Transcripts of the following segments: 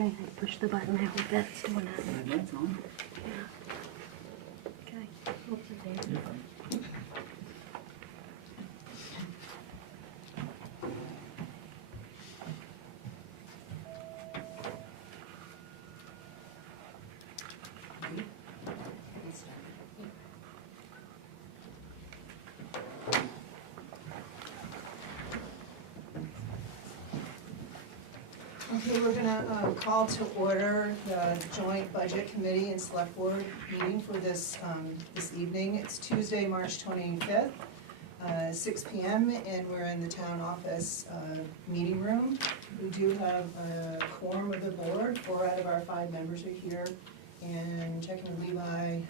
Okay, I push the button. I hope that's doing it. That's on. Okay. Oops, it's there. Okay, we're gonna call to order the joint budget committee and select board meeting for this evening. It's Tuesday, March 25th, 6 p.m. and we're in the town office meeting room. We do have a quorum of the board. 4 out of our 5 members are here, and checking with Levi,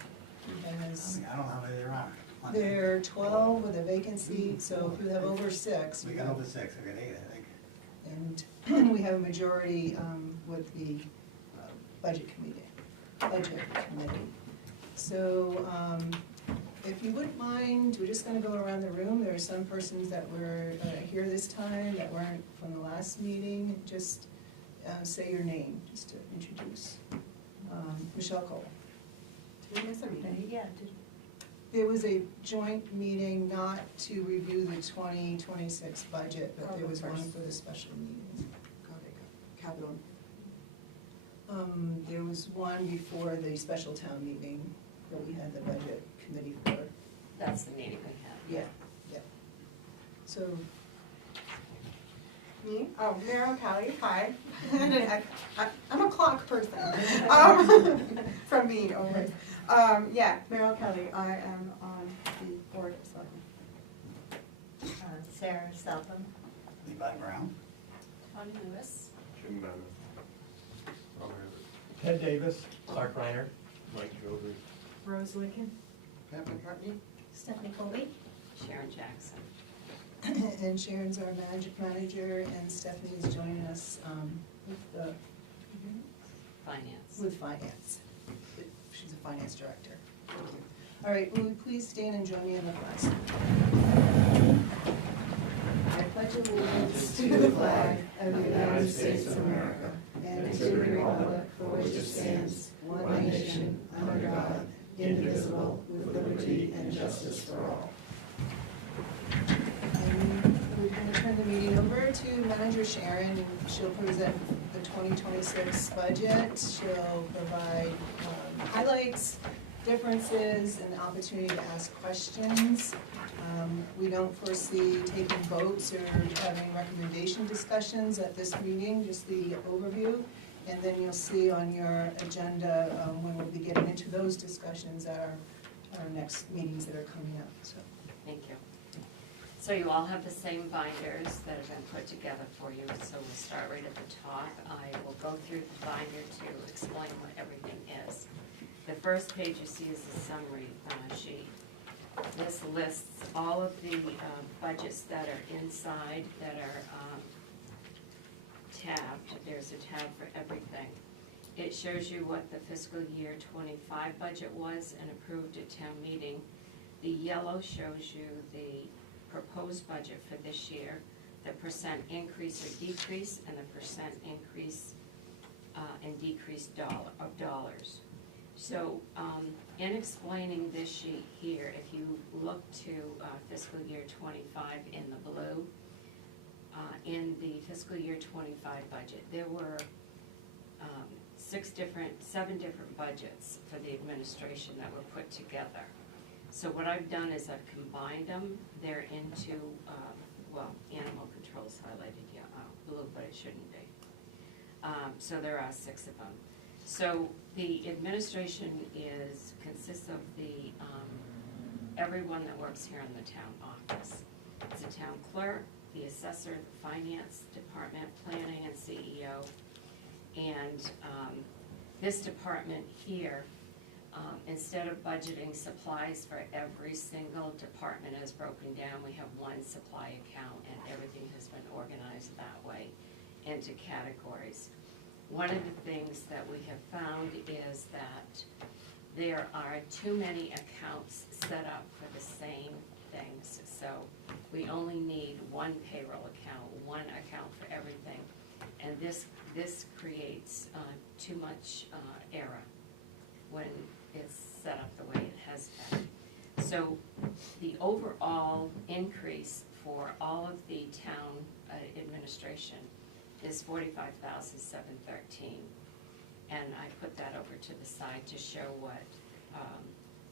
he has, I don't know how many there are. there are 12 with a vacancy, so if you have over 6. We got over 6, we got 8, I think. And we have a majority with the budget committee. So if you wouldn't mind, we're just gonna go around the room. There are some persons that were here this time that weren't from the last meeting. Just say your name, just to introduce. Michelle Cole. Did we miss a meeting? Yeah. There was a joint meeting not to review the 2026 budget, but there was one for the special meeting. Capital. There was one before the special town meeting that we had the budget committee for. That's the meeting we had. Yeah. So, Me? Oh, Meryl Kelly, hi. I'm a clock person. From me over. Yeah, Meryl Kelly, I am on the board of selectmen. Sarah Southam. Levi Brown. Tony Lewis. Jim Bennett. Ted Davis. Clark Reiner. Mike Joseph. Rose Lincoln. Pat McCartney. Stephanie Colby. Sharon Jackson. and Sharon's our manager, and Stephanie is joining us with finance. She's a finance director. Thank you. All right, will you please stand and join me in the flag? I pledge allegiance to the flag of the United States of America and to the republic for which it stands, one nation, under God, indivisible, with liberty and justice for all. We're going to turn the meeting over to Manager Sharon, and she'll present the 2026 budget. She'll provide highlights, differences, and the opportunity to ask questions. We don't foresee taking votes or having recommendation discussions at this meeting, just the overview. And then you'll see on your agenda when we'll be getting into those discussions at our next meetings that are coming up. So. Thank you. So you all have the same binders that have been put together for you, so we'll start right at the top. I will go through the binder to explain what everything is. The first page you see is the summary sheet. This lists all of the budgets that are inside that are tabbed. There's a tab for everything. It shows you what the fiscal year 25 budget was and approved at town meeting. The yellow shows you the proposed budget for this year, the percent increase or decrease, and the percent increase and decrease of dollars. So in explaining this sheet here, if you look to fiscal year 25 in the blue, in the fiscal year 25 budget, there were 7 different budgets for the administration that were put together. So what I've done is I've combined them. They're into, animal control's highlighted blue, but it shouldn't be. So there are 6 of them. So the administration consists of the everyone that works here in the town office. It's a town clerk, the assessor, the finance department, planning, and CEO. And this department here, instead of budgeting supplies for every single department as broken down, we have one supply account, and everything has been organized that way into categories. One of the things that we have found is that there are too many accounts set up for the same things. So we only need one payroll account, one account for everything. And And this creates too much error when it's set up the way it has been. So the overall increase for all of the town administration is $45,713. And I put that over to the side to show what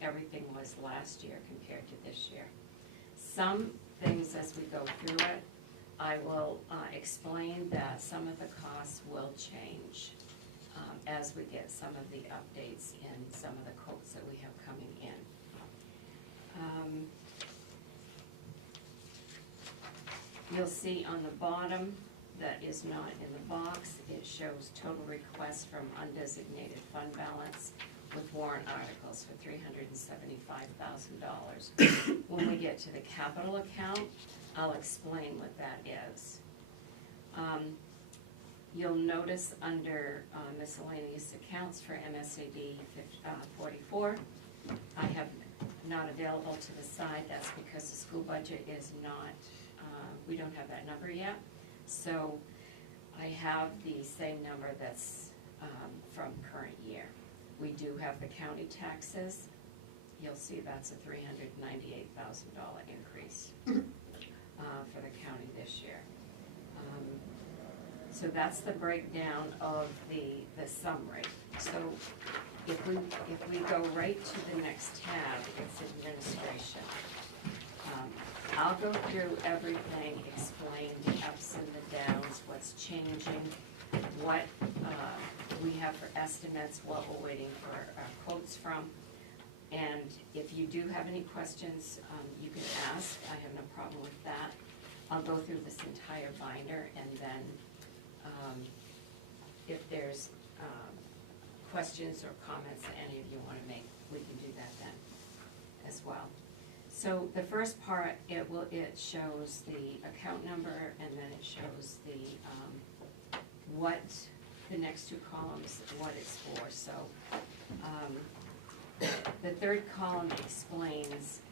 everything was last year compared to this year. Some things as we go through it, I will explain that some of the costs will change as we get some of the updates in some of the quotes that we have coming in. You'll see on the bottom that is not in the box, it shows total requests from undesignated fund balance with warrant articles for $375,000. When we get to the capital account, I'll explain what that is. You'll notice under miscellaneous accounts for MSAD 44, I have not available to the side. That's because the school budget is not, we don't have that number yet. So I have the same number that's from current year. We do have the county taxes. You'll see that's a $398,000 increase for the county this year. So that's the breakdown of the summary. So if we go right to the next tab, it's administration. I'll go through everything, explain the ups and the downs, what's changing, what we have for estimates, what we're waiting for quotes from. And if you do have any questions, you can ask. I have no problem with that. I'll go through this entire binder, and then if there's questions or comments that any of you want to make, we can do that then as well. So the first part, it shows the account number, and then it shows the what the next two columns, what it's for. So the third column explains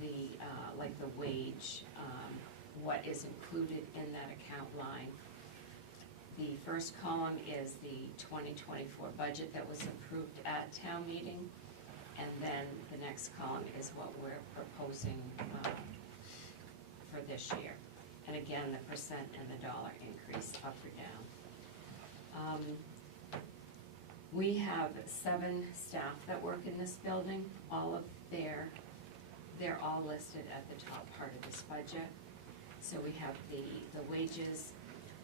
the like the wage, what is included in that account line. The first column is the 2024 budget that was approved at town meeting, and then the next column is what we're proposing for this year. And again, the percent and the dollar increase up or down. We have 7 staff that work in this building. All of they're all listed at the top part of this budget. So we have the wages.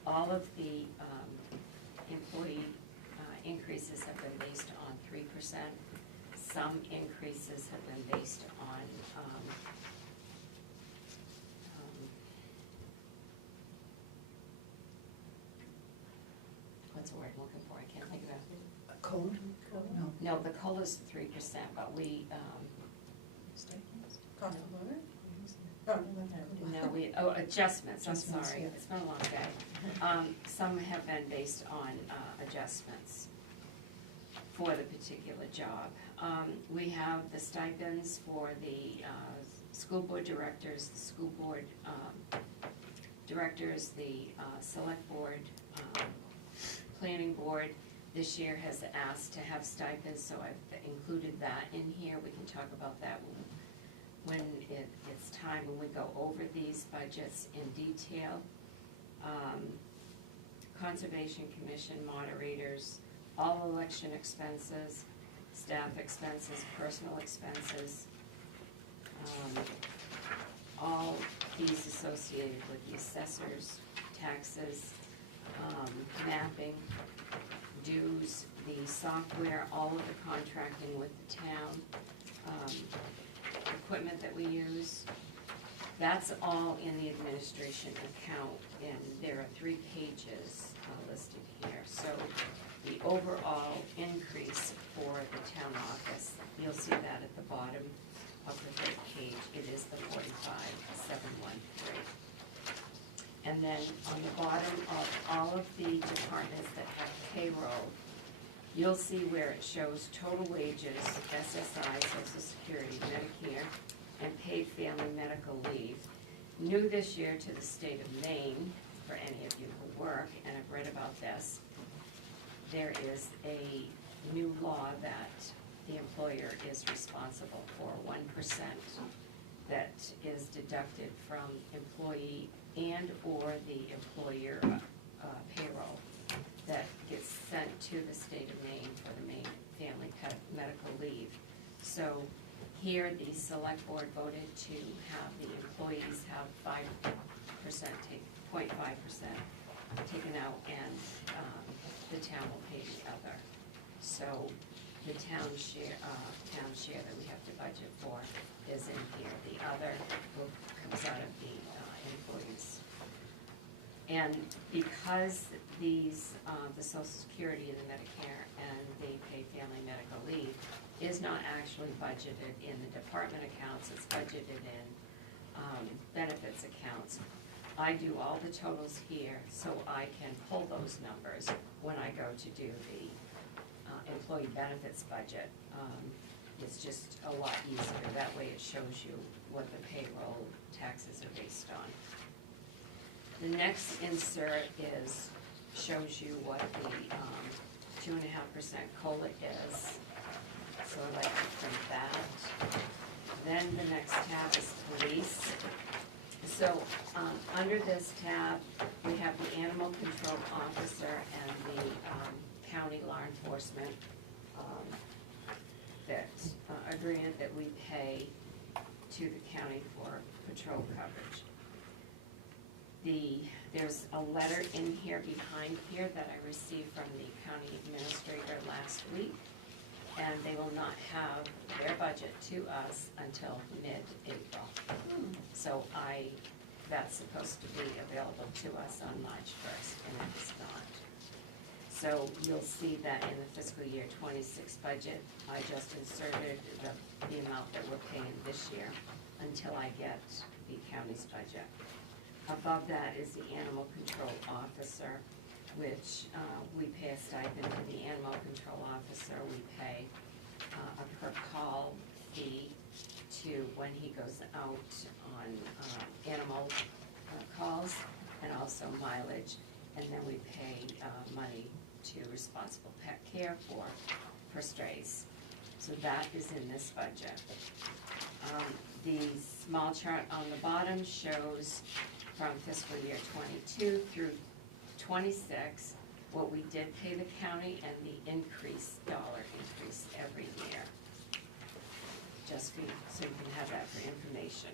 All of the employee increases have been based on 3%. Some increases have been based on what's the word I'm looking for? I can't think of it. COLA? No, the COLA's 3%, but we, Cost of living? adjustments, I'm Adjustments, sorry, yeah. it's been a long day. Some have been based on adjustments for the particular job. We have the stipends for the school board directors, the school board directors, the select board, planning board. This year has asked to have stipends, so I've included that in here. We can talk about that when it's time, when we go over these budgets in detail. Conservation Commission moderators, all election expenses, staff expenses, personal expenses, all fees associated with the assessors, taxes, mapping, dues, the software, all of the contracting with the town, equipment that we use. That's all in the administration account, and there are 3 pages listed here. So the overall increase for the town office, you'll see that at the bottom of the 3rd page. It is the 45,713. And then on the bottom of all of the departments that have payroll, you'll see where it shows total wages, SSI, Social Security, Medicare, and paid family medical leave. New this year to the state of Maine for any of you who work and have read about this, there is a new law that the employer is responsible for 1% that is deducted from employee and/or the employer payroll that gets sent to the state of Maine for the Maine Family Medical Leave. So here, the select board voted to have the employees have 5% 0.5% taken out, and the town will pay the other. So the town share that we have to budget for is in here. The other comes out of the employees. And because these, the Social Security and the Medicare and the paid family medical leave is not actually budgeted in the department accounts, it's budgeted in benefits accounts. I do all the totals here so I can pull those numbers when I go to do the employee benefits budget. It's just a lot easier. That way it shows you what the payroll taxes are based on. The next insert shows you what the 2.5% COLA is. So I'd like to print that. Then the next tab is police. So under this tab, we have the animal control officer and the county law enforcement agreement that we pay to the county for patrol coverage. There's a letter in here behind here that I received from the county administrator last week, and they will not have their budget to us until mid-April. So that's supposed to be available to us on March 1st, and it's not. So you'll see that in the fiscal year 26 budget, I just inserted the amount that we're paying this year until I get the county's budget. Above that is the animal control officer, which we pay a stipend to the animal control officer. We pay a per call fee to when he goes out on animal calls, and also mileage, and then we pay money to Responsible Pet Care for strays. So that is in this budget. The small chart on the bottom shows from fiscal year 22 through 26 what we did pay the county and the dollar increase every year. Just so you can have that for information.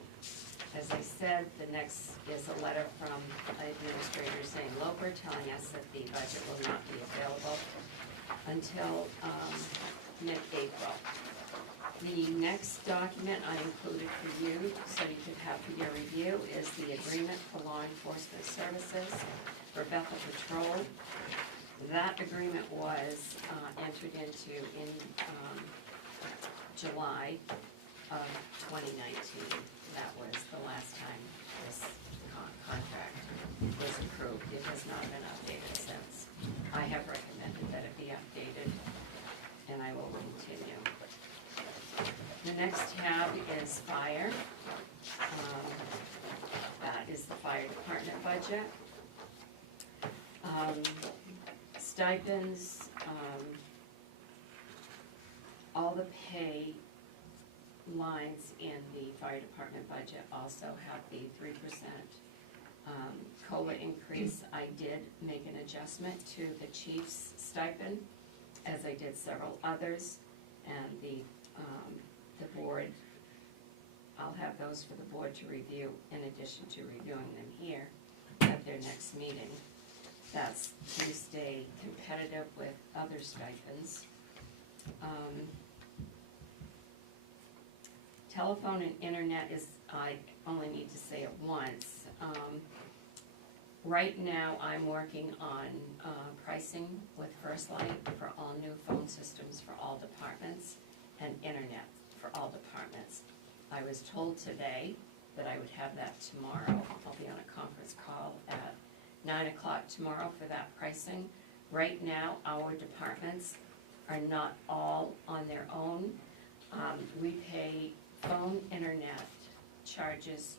As I said, the next is a letter from an administrator saying Loper telling us that the budget will not be available until mid-April. The next document I included for you, so you could have for your review, is the agreement for law enforcement services for Bethel Patrol. That agreement was entered into in July of 2019. That was the last time this contract was approved. It has not been updated since. I have recommended that it be updated, and I will continue. The next tab is fire. That is the fire department budget. Stipends, all the pay lines in the fire department budget also have the 3% COLA increase. I did make an adjustment to the chief's stipend, as I did several others, and the board, I'll have those for the board to review in addition to reviewing them here at their next meeting. That's to stay competitive with other stipends. Telephone and internet is, I only need to say it once. Right now, I'm working on pricing with First Light for all new phone systems for all departments and internet for all departments. I was told today that I would have that tomorrow. I'll be on a conference call at 9 o'clock tomorrow for that pricing. Right now, our departments are not all on their own. We pay phone internet charges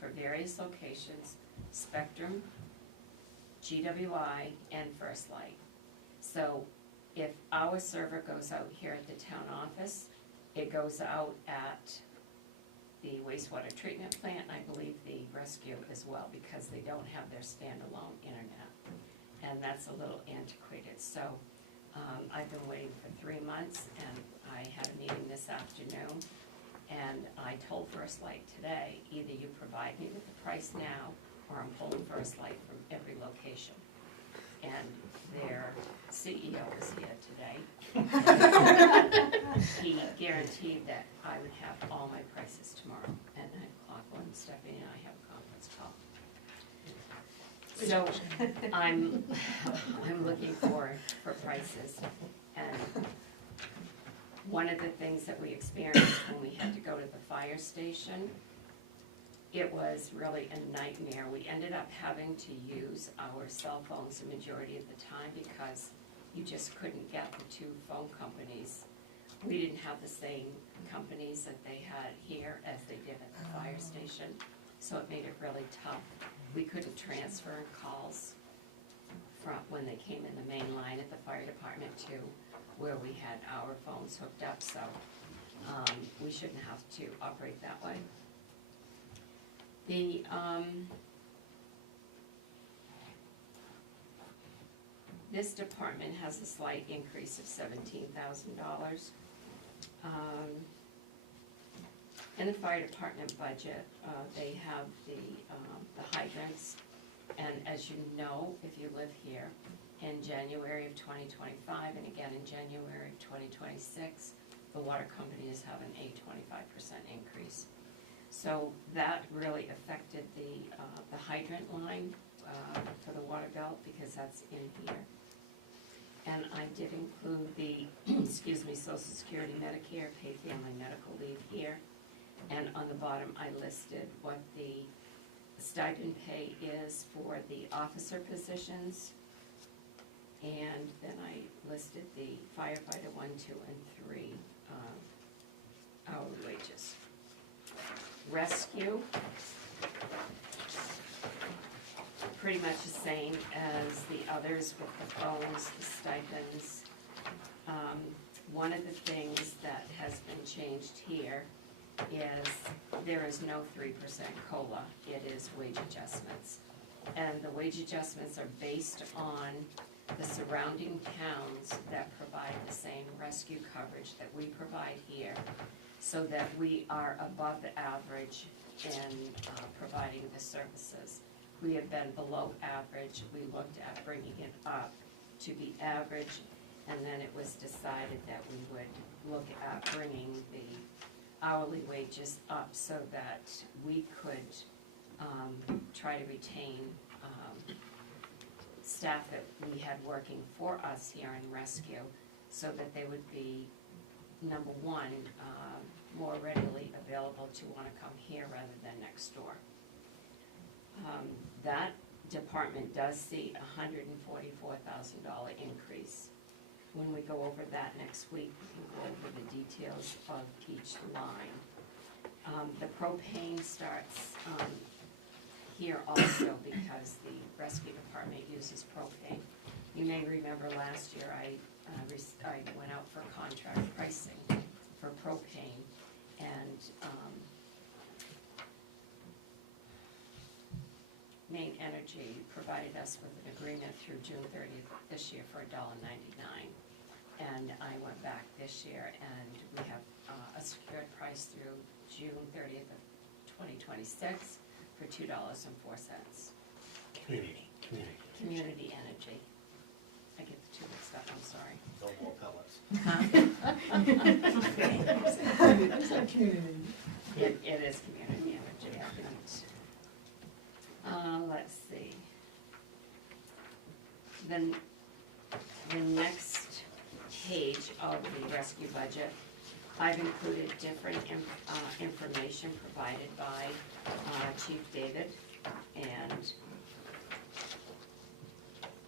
for various locations, Spectrum, GWI, and First Light. So if our server goes out here at the town office, it goes out at the wastewater treatment plant, I believe the rescue as well, because they don't have their standalone internet. And that's a little antiquated, so I've been waiting for 3 months, and I had a meeting this afternoon, and I told First Light today, either you provide me with the price now, or I'm pulling First Light from every location. And their CEO was here today. He guaranteed that I would have all my prices tomorrow at 9 o'clock when Stephanie and I have a conference call. So I'm looking for prices, and one of the things that we experienced when we had to go to the fire station, it was really a nightmare. We ended up having to use our cell phones the majority of the time because you just couldn't get the two phone companies. We didn't have the same companies that they had here as they did at the fire station, so it made it really tough. We couldn't transfer calls from when they came in the main line at the fire department to where we had our phones hooked up, so we shouldn't have to operate that way. This department has a slight increase of $17,000. In the fire department budget, they have the hydrants, and as you know, if you live here, in January of 2025 and again in January of 2026, the water company is having a 25% increase. So that really affected the hydrant line for the water bill, because that's in here. And I did include the, excuse me, Social Security, Medicare, paid family medical leave here. And on the bottom, I listed what the stipend pay is for the officer positions. And then I listed the firefighter 1, 2, and 3 hourly wages. Rescue, pretty much the same as the others with the phones, the stipends. One of the things that has been changed here is there is no 3% COLA, it is wage adjustments. And the wage adjustments are based on the surrounding towns that provide the same rescue coverage that we provide here, so that we are above the average in providing the services. We have been below average. We looked at bringing it up to be average, and then it was decided that we would look at bringing the hourly wages up so that we could try to retain staff that we had working for us here in rescue, so that they would be, number one, more readily available to want to come here rather than next door. That department does see a $144,000 increase. When we go over that next week, we can go over the details of each line. The propane starts here also because the rescue department uses propane. You may remember last year I went out for contract pricing for propane, and Maine Energy provided us with an agreement through June 30th this year for $1.99. And I went back this year, and we have a secured price through June 30th of 2026 for $2.04. Community Energy. I get the two mixed up, I'm sorry. No more pellets. It is community energy, I didn't. Let's see. Then the next page of the rescue budget, I've included different information provided by Chief David, and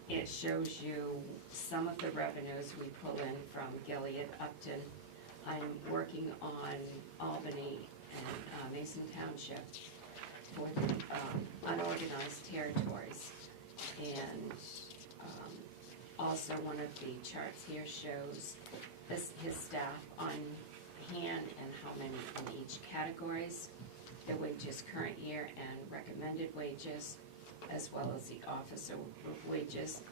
it shows you some of the revenues we pull in from Gilead, Upton. I'm working on Albany and Mason Township for the unorganized territories. And also one of the charts here shows his staff on hand and how many in each categories, the wages current year and recommended wages, as well as the officer wages,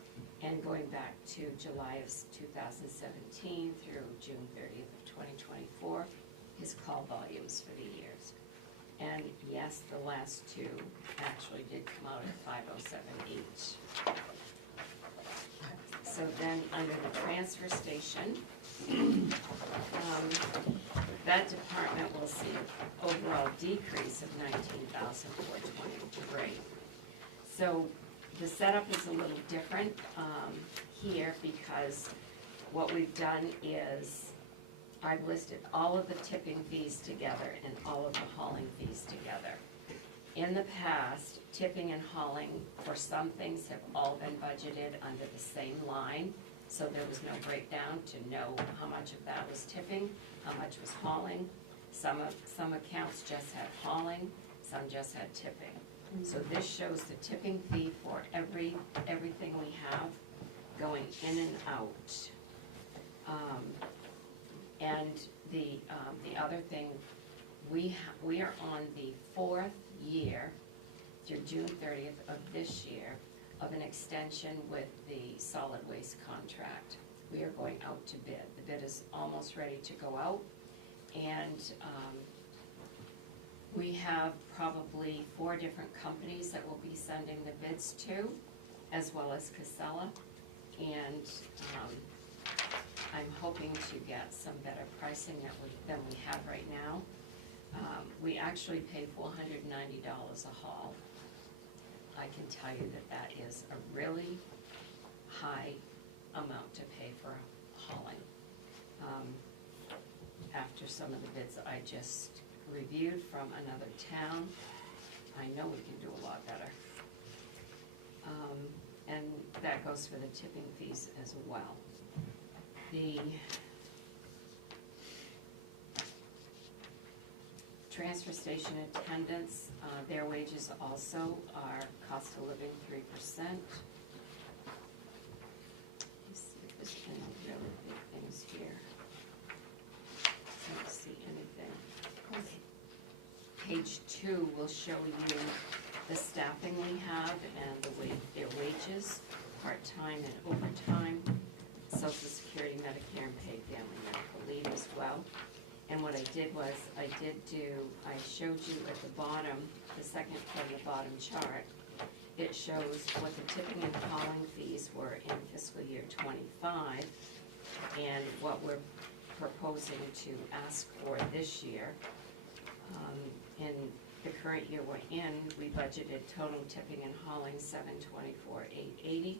and going back to July of 2017 through June 30th of 2024, his call volumes for the years. And yes, the last two actually did come out at 507 each. So then, under the transfer station, that department will see an overall decrease of $19,423. So the setup is a little different here, because what we've done is I've listed all of the tipping fees together and all of the hauling fees together. In the past, tipping and hauling for some things have all been budgeted under the same line, so there was no breakdown to know how much of that was tipping, how much was hauling. Some accounts just had hauling, some just had tipping. So this shows the tipping fee for everything we have going in and out. And the other thing, we are on the 4th year through June 30th of this year of an extension with the solid waste contract. We are going out to bid. The bid is almost ready to go out, and we have probably 4 different companies that we'll be sending the bids to, as well as Casella, and I'm hoping to get some better pricing than we have right now. We actually pay $490 a haul. I can tell you that is a really high amount to pay for hauling. After some of the bids I just reviewed from another town, I know we can do a lot better. And that goes for the tipping fees as well. The transfer station attendants, their wages also are cost of living 3%. Let's see if there's any really big things here. I don't see anything. Page 2 will show you the staffing we have and their wages, part-time and overtime, Social Security, Medicare, and paid family medical leave as well. And what I did was, I showed you at the bottom, the second from the bottom chart, it shows what the tipping and hauling fees were in fiscal year '25 and what we're proposing to ask for this year. In the current year we're in, we budgeted total tipping and hauling $724,880,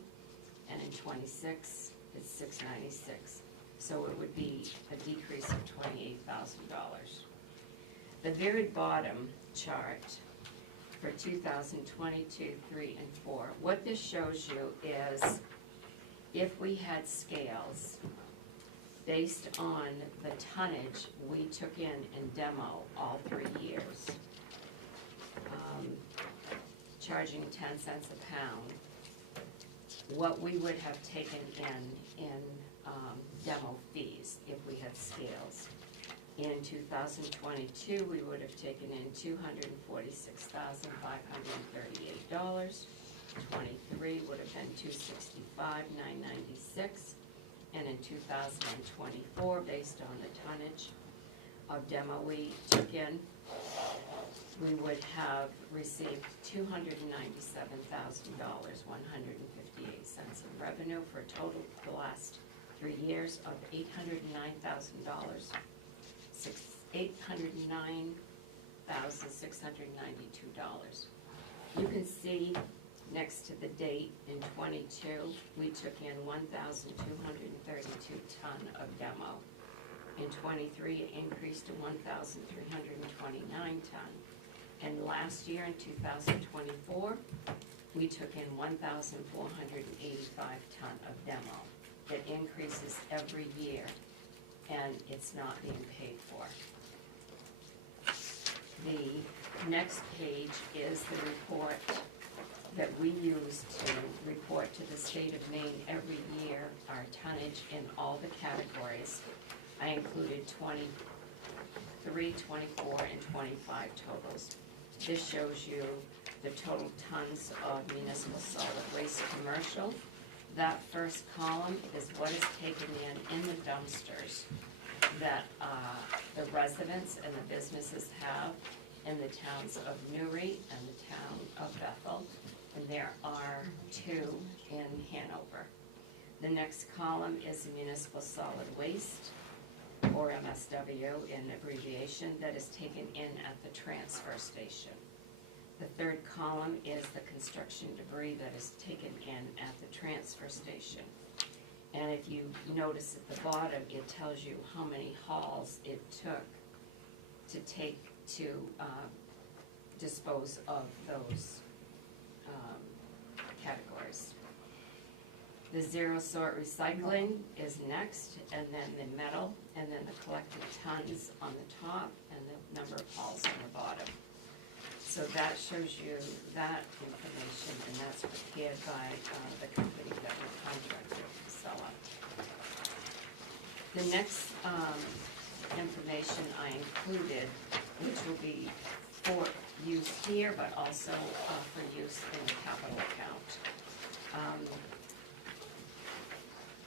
and in '26 it's $696. So it would be a decrease of $28,000. The very bottom chart for 2022, 3, and 4, what this shows you is if we had scales based on the tonnage we took in demo all 3 years, charging 10 cents a pound, what we would have taken in demo fees if we had scales. In 2022, we would have taken in $246,538. 23 would have been $265,996, and in 2024, based on the tonnage of demo we took in, we would have received $297,158 in revenue for a total for the last 3 years of $809,692. You can see next to the date in '22, we took in 1,232 ton of demo. In '23, it increased to 1,329 ton. And last year, in 2024, we took in 1,485 ton of demo. It increases every year, and it's not being paid for. The next page is the report that we use to report to the state of Maine every year our tonnage in all the categories. I included 23, 24, and 25 totals. This shows you the total tons of municipal solid waste commercial. That first column is what is taken in the dumpsters that the residents and the businesses have in the towns of Newry and the town of Bethel, and there are 2 in Hanover. The next column is municipal solid waste, or MSW in abbreviation, that is taken in at the transfer station. The third column is the construction debris that is taken in at the transfer station. And if you notice at the bottom, it tells you how many hauls it took to dispose of those categories. The zero sort recycling is next, and then the metal, and then the collected tons on the top, and the number of hauls on the bottom. So that shows you that information, and that's prepared by the company that we're contracted to sell it. The next information I included, which will be for use here, but also for use in the capital account.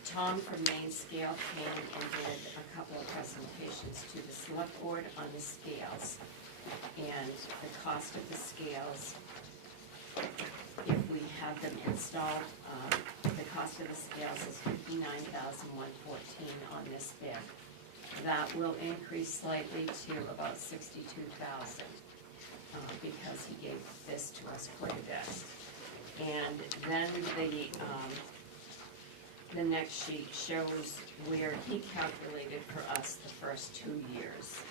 Tom from Maine Scale came and did a couple of presentations to the select board on the scales. And the cost of the scales, if we have them installed, the cost of the scales is $59,114 on this bid. That will increase slightly to about $62,000 because he gave this to us quite a bit. And then the next sheet shows where he calculated for us the first 2 years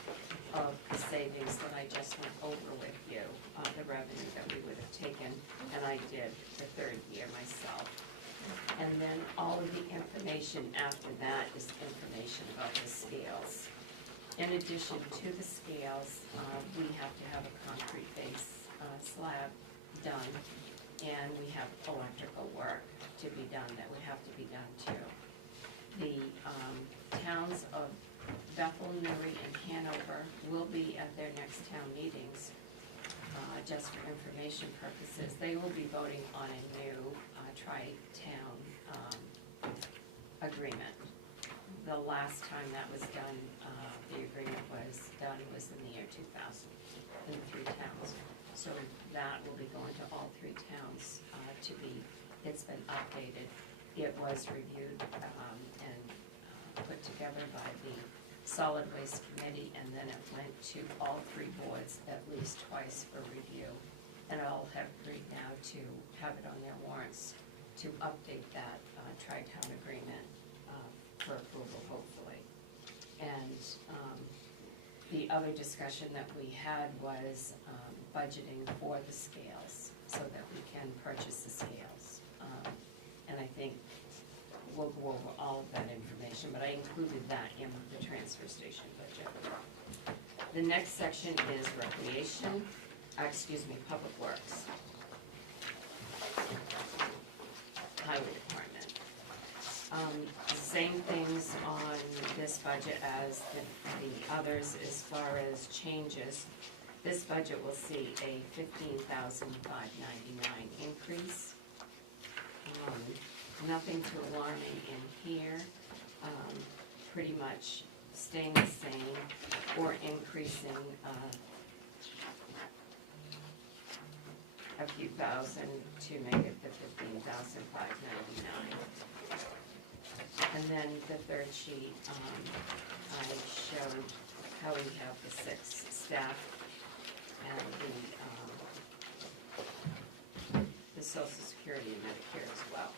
of the savings that I just went over with you, the revenue that we would have taken, and I did the 3rd year myself. And then all of the information after that is information about the scales. In addition to the scales, we have to have a concrete base slab done, and we have electrical work to be done that would have to be done too. The towns of Bethel, Newry, and Hanover will be at their next town meetings. Just for information purposes, they will be voting on a new tri-town agreement. The last time that was done, the agreement was done was in the year 2000 in the 3 towns. So that will be going to all 3 towns to be, it's been updated. It was reviewed and put together by the Solid Waste Committee, and then it went to all 3 boards at least twice for review. And I'll have agreed now to have it on their warrants to update that tri-town agreement for approval, hopefully. And the other discussion that we had was budgeting for the scales so that we can purchase the scales. And I think we'll go over all of that information, but I included that in the transfer station budget. The next section is recreation, public works. Highway department. Same things on this budget as the others as far as changes. This budget will see a $15,599 increase. Nothing too alarming in here. Pretty much staying the same or increasing a few thousand to make it the $15,599. And then the third sheet, I showed how we have the 6 staff and the Social Security and Medicare as well.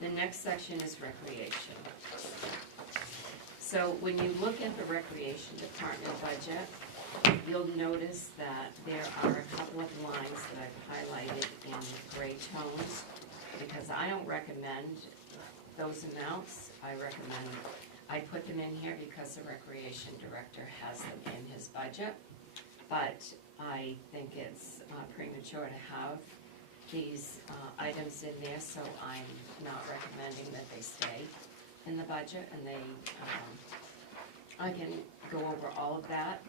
The next section is recreation. So when you look at the recreation department budget, you'll notice that there are a couple of lines that I've highlighted in gray tones, because I don't recommend those amounts. I put them in here because the recreation director has them in his budget, but I think it's premature to have these items in there, so I'm not recommending that they stay in the budget, and they, I can go over all of that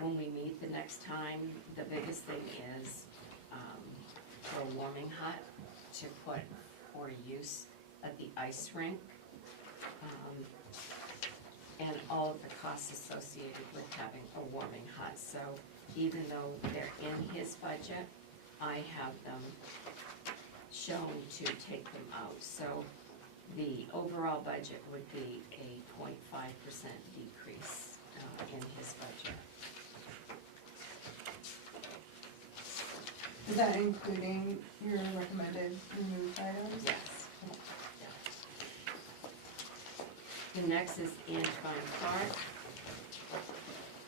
when we meet the next time. The biggest thing is for a warming hut to put for use at the ice rink, and all of the costs associated with having a warming hut. So even though they're in his budget, I have them shown to take them out. So the overall budget would be a 0.5% decrease in his budget. Is that including your recommended removed items? Yes. The next is Antoine Park.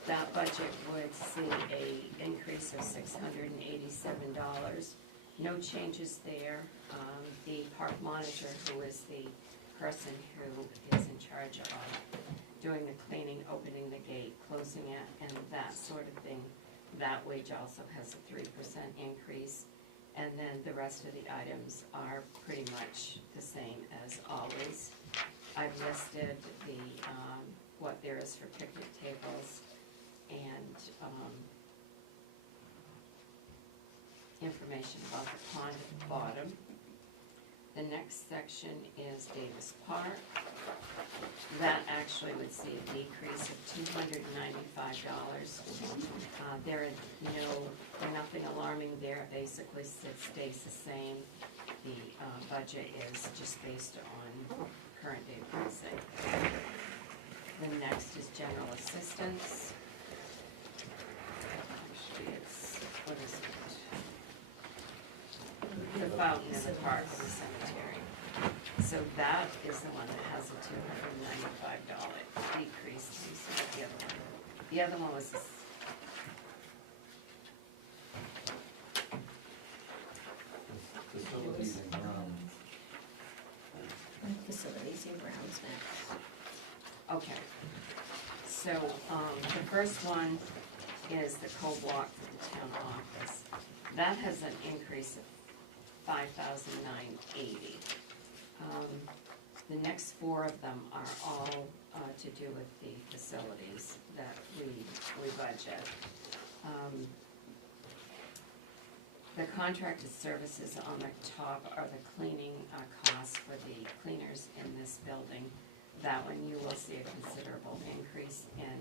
That budget would see a increase of $687. No changes there. The park monitor, who is the person who is in charge of doing the cleaning, opening the gate, closing it, and that sort of thing, that wage also has a 3% increase. And then the rest of the items are pretty much the same as always. I've listed the, what there is for picnic tables and information about the pond at the bottom. The next section is Davis Park. That actually would see a decrease of $295. Nothing alarming there. It basically stays the same. The budget is just based on current day pricing. The next is general assistance. Actually, it's, what is it? The fountain in the park and the cemetery. So that is the one that has a $295 decrease. Let me see what the other one. The other one was Facilities and grounds. Facilities and grounds next. okay. So, the first one is the co-block for the town office. That has an increase of $5,980. The next four of them are all to do with the facilities that we budget. The contracted services on the top are the cleaning costs for the cleaners in this building. That one you will see a considerable increase in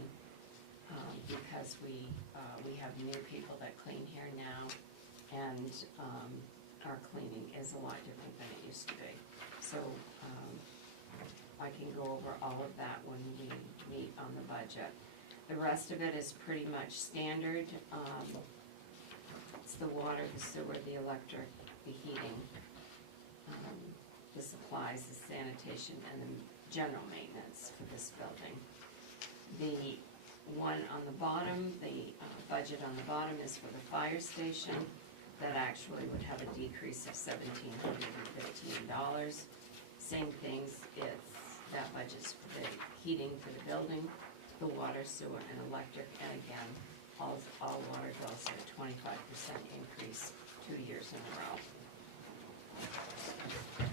because we have new people that clean here now, and our cleaning is a lot different than it used to be. So I can go over all of that when we meet on the budget. The rest of it is pretty much standard. It's the water, the sewer, the electric, the heating, the supplies, the sanitation, and the general maintenance for this building. The one on the bottom, the budget on the bottom is for the fire station. That actually would have a decrease of $1,715. Same things, that budget's for the heating for the building, the water, sewer, and electric, and again, all water bills are a 25% increase 2 years in a row.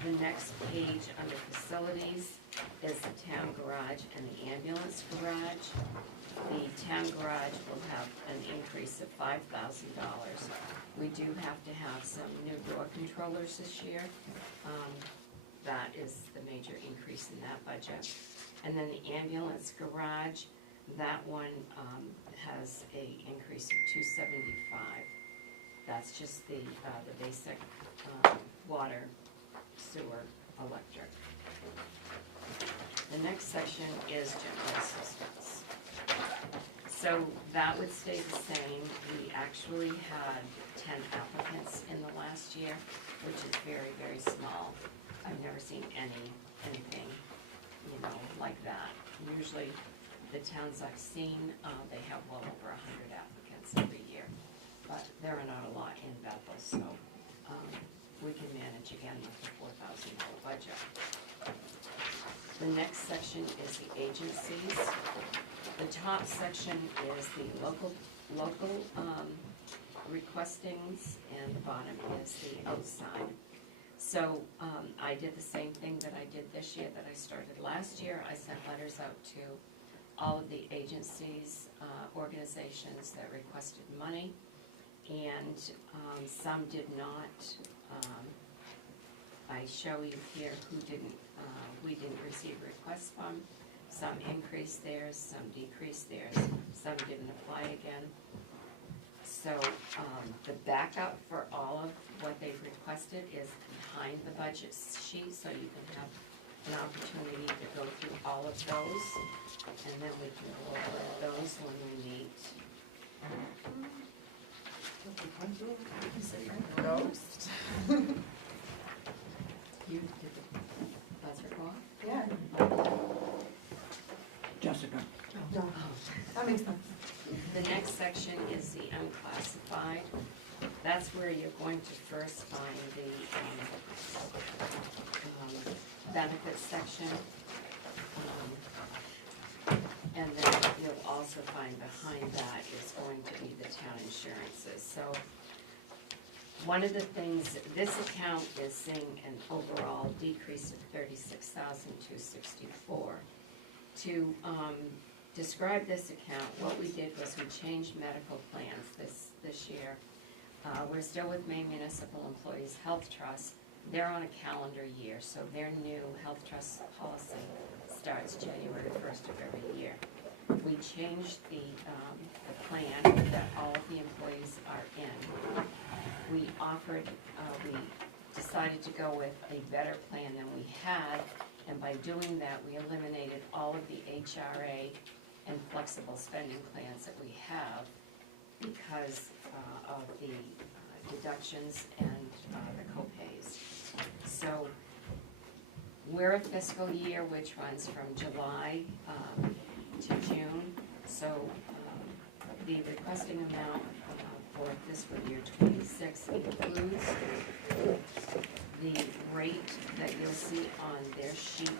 The next page under facilities is the town garage and the ambulance garage. The town garage will have an increase of $5,000. We do have to have some new door controllers this year. That is the major increase in that budget. And then the ambulance garage, that one has a increase of $275. That's just the basic water, sewer, electric. The next section is general assistance. So that would stay the same. We actually had 10 applicants in the last year, which is very, very small. I've never seen anything, like that. Usually, the towns I've seen, they have well over 100 applicants every year. But there are not a lot in Bethel, so we can manage again with the $4,000 budget. The next section is the agencies. The top section is the local requestings, and the bottom is the outside. So, I did the same thing that I did this year that I started last year. I sent letters out to all of the agencies, organizations that requested money, and some did not. I show you here who didn't, we didn't receive requests from. Some increased theirs, some decreased theirs, some didn't apply again. So the backup for all of what they've requested is behind the budget sheet, so you can have an opportunity to go through all of those, and then we can go over those when we meet. Ghost. You, did the buzzer go off? Yeah. Jessica. No, that makes sense. The next section is the unclassified. That's where you're going to first find the benefits section. And then you'll also find behind that is going to be the town insurances. So one of the things, this account is seeing an overall decrease of $36,264. To describe this account, what we did was we changed medical plans this year. We're still with Maine Municipal Employees Health Trust. They're on a calendar year, so their new health trust policy starts January 1st of every year. We changed the plan that all of the employees are in. We decided to go with a better plan than we had, and by doing that, we eliminated all of the HRA and flexible spending plans that we have because of the deductions and the co-pays. So we're a fiscal year which runs from July to June. So the requesting amount for fiscal year 26 includes the rate that you'll see on their sheet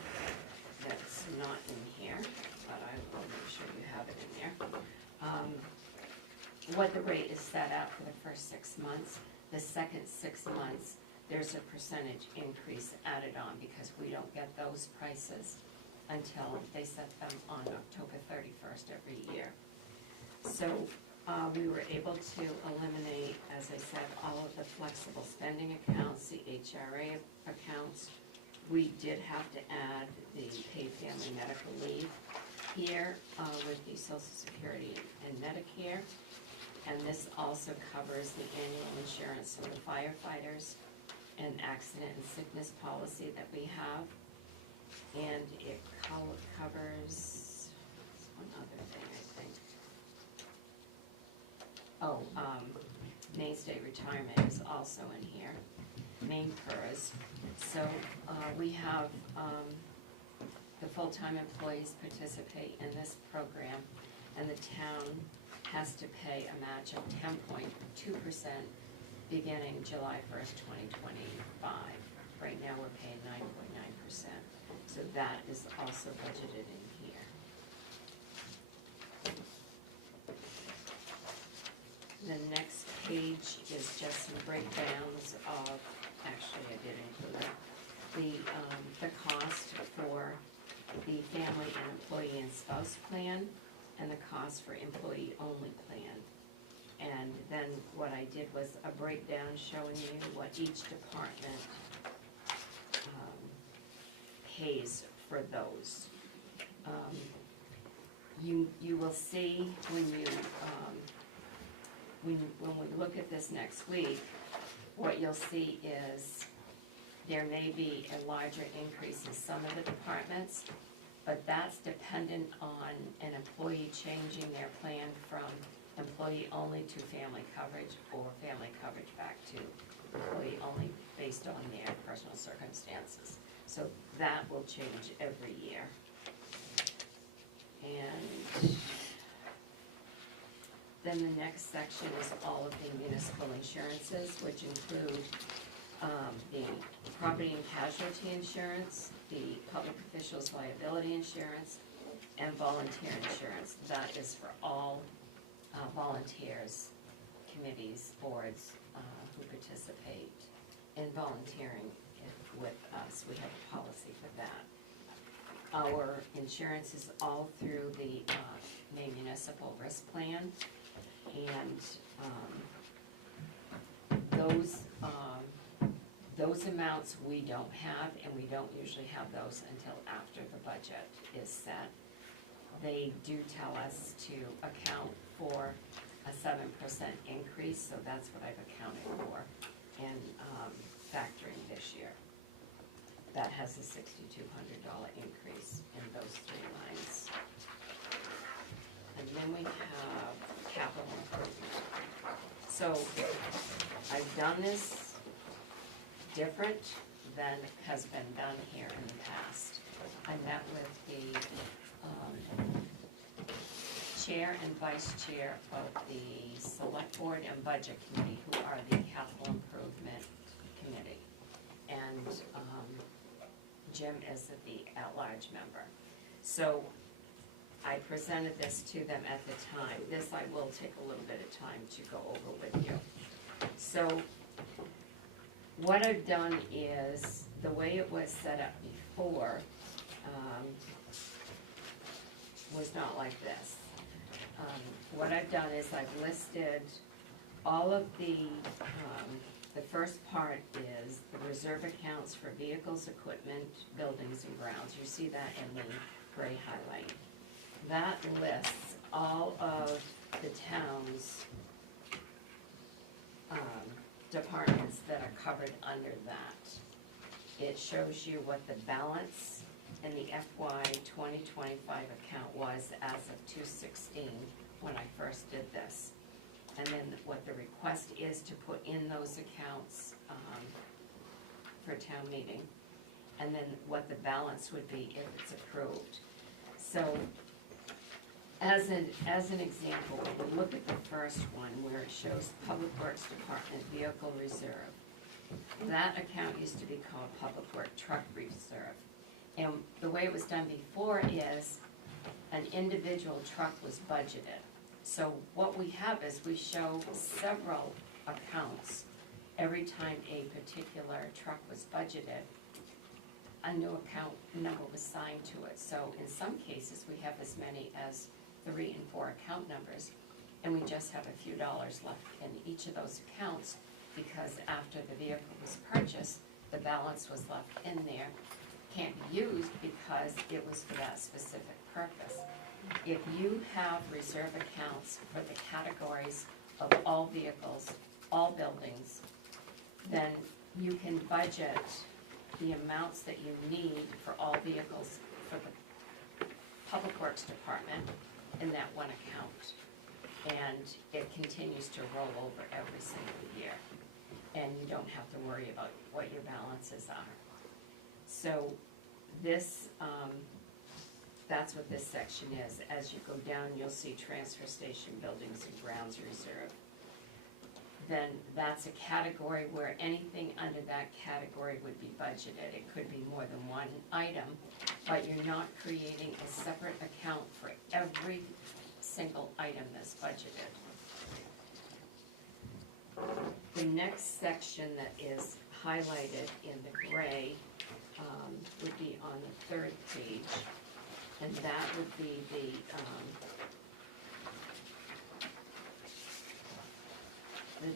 that's not in here, but I will make sure you have it in there. What the rate is set at for the first 6 months. The second 6 months, there's a percentage increase added on because we don't get those prices until they set them on October 31st every year. So we were able to eliminate, as I said, all of the flexible spending accounts, the HRA accounts. We did have to add the paid family medical leave here with the Social Security and Medicare. And this also covers the annual insurance for the firefighters and accident and sickness policy that we have. And it covers one other thing, I think. Oh, Maine State Retirement is also in here, Maine PERS. So we have the full-time employees participate in this program, and the town has to pay a match of 10.2% beginning July 1st, 2025. Right now, we're paying 9.9%. So that is also budgeted in here. The next page is just some breakdowns of, actually I did include it, the cost for the family and employee and spouse plan, and the cost for employee-only plan. And then what I did was a breakdown showing you what each department pays for those. You will see when we look at this next week, what you'll see is there may be a larger increase in some of the departments, but that's dependent on an employee changing their plan from employee only to family coverage, or family coverage back to employee only based on their personal circumstances. So that will change every year. And then the next section is all of the municipal insurances, which include the property and casualty insurance, the public officials liability insurance, and volunteer insurance. That is for all volunteers committees, boards, who participate in volunteering with us. We have a policy for that. Our insurance is all through the Maine Municipal Risk Plan, and those amounts we don't have, and we don't usually have those until after the budget is set. They do tell us to account for a 7% increase, so that's what I've accounted for in factoring this year. That has a $6,200 increase in those three lines. And then we have capital improvement. So I've done this different than has been done here in the past. I met with the chair and vice chair of the select board and budget committee, who are the capital improvement committee. And Jim is the at-large member. So I presented this to them at the time. This I will take a little bit of time to go over with you. So what I've done is, the way it was set up before was not like this. What I've done is I've listed all of the first part is the reserve accounts for vehicles, equipment, buildings, and grounds. You see that in the gray highlight. That lists all of the town's departments that are covered under that. It shows you what the balance in the FY 2025 account was as of 2/16 when I first did this. And then what the request is to put in those accounts for town meeting. And then what the balance would be if it's approved. So as an example, when we look at the first one where it shows Public Works Department Vehicle Reserve, that account used to be called Public Work Truck Reserve. And the way it was done before is an individual truck was budgeted. So what we have is we show several accounts. Every time a particular truck was budgeted, a new account number was signed to it. So in some cases, we have as many as 3 and 4 account numbers, and we just have a few dollars left in each of those accounts, because after the vehicle was purchased, the balance was left in there. Can't be used because it was for that specific purpose. If you have reserve accounts for the categories of all vehicles, all buildings, then you can budget the amounts that you need for all vehicles for the Public Works Department in that one account. And it continues to roll over every single year. And you don't have to worry about what your balances are. So this, that's what this section is. As you go down, you'll see transfer station, buildings, and grounds reserve. Then that's a category where anything under that category would be budgeted. It could be more than one item, but you're not creating a separate account for every single item that's budgeted. The next section that is highlighted in the gray would be on the 3rd page, and that would be the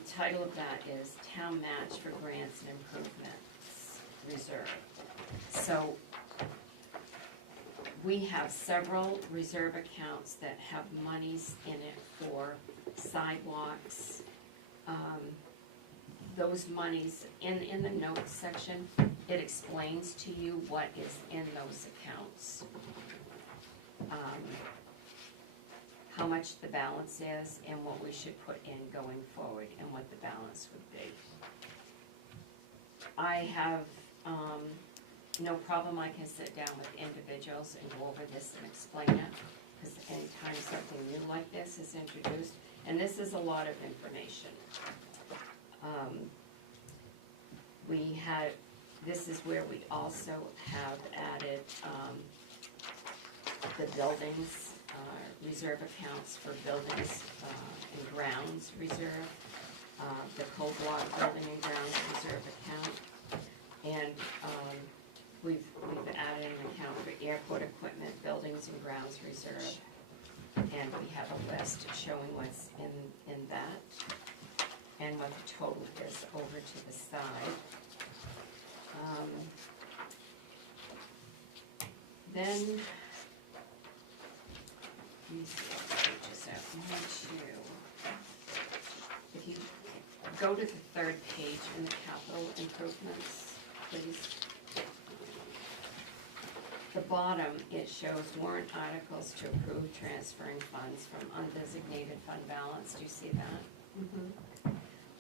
title of that is Town Match for Grants and Improvements Reserve. So we have several reserve accounts that have monies in it for sidewalks. Those monies, in the notes section, it explains to you what is in those accounts. How much the balance is and what we should put in going forward and what the balance would be. I have no problem. I can sit down with individuals and go over this and explain it, because anytime something new like this is introduced, and this is a lot of information. This is where we also have added the buildings, reserve accounts for buildings and grounds reserve. the cold block building and grounds reserve account. And, we've added an account for airport equipment, buildings and grounds reserve. And we have a list showing what's in that and what the total is over to the side. Then, let me see what pages that one, two. If you go to the third page in the capital improvements, please. The bottom, it shows warrant articles to approve transferring funds from undesignated fund balance. Do you see that?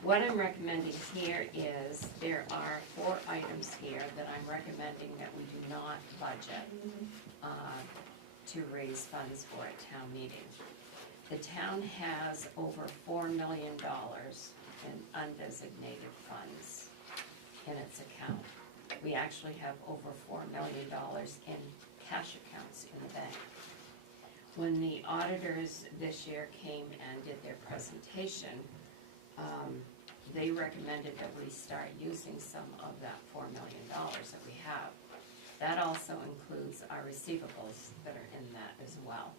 What I'm recommending here is, there are 4 items here that I'm recommending that we do not budget to raise funds for at town meeting. The town has over $4 million in undesignated funds in its account. We actually have over $4 million in cash accounts in the bank. When the auditors this year came and did their presentation, they recommended that we start using some of that $4 million that we have. That also includes our receivables that are in that as well.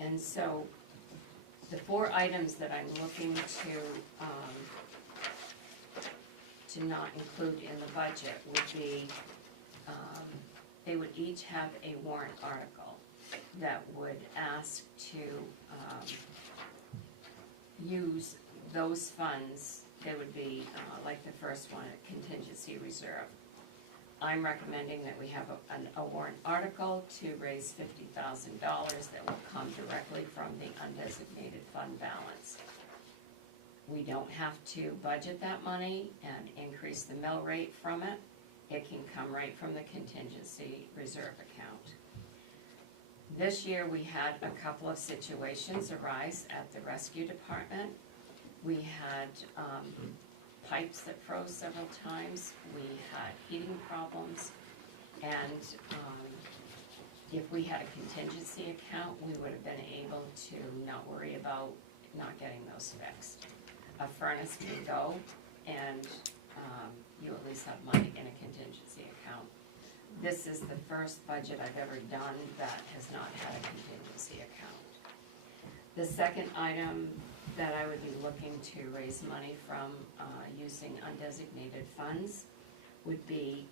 And so the 4 items that I'm looking to not include in the budget would be, they would each have a warrant article that would ask to use those funds. They would be, like the first one, a contingency reserve. I'm recommending that we have a warrant article to raise $50,000 that will come directly from the undesignated fund balance. We don't have to budget that money and increase the mill rate from it. It can come right from the contingency reserve account. This year, we had a couple of situations arise at the rescue department. We had pipes that froze several times. We had heating problems. And if we had a contingency account, we would have been able to not worry about not getting those fixed. A furnace can go, and you at least have money in a contingency account. This is the first budget I've ever done that has not had a contingency account. The second item that I would be looking to raise money from using undesignated funds would be,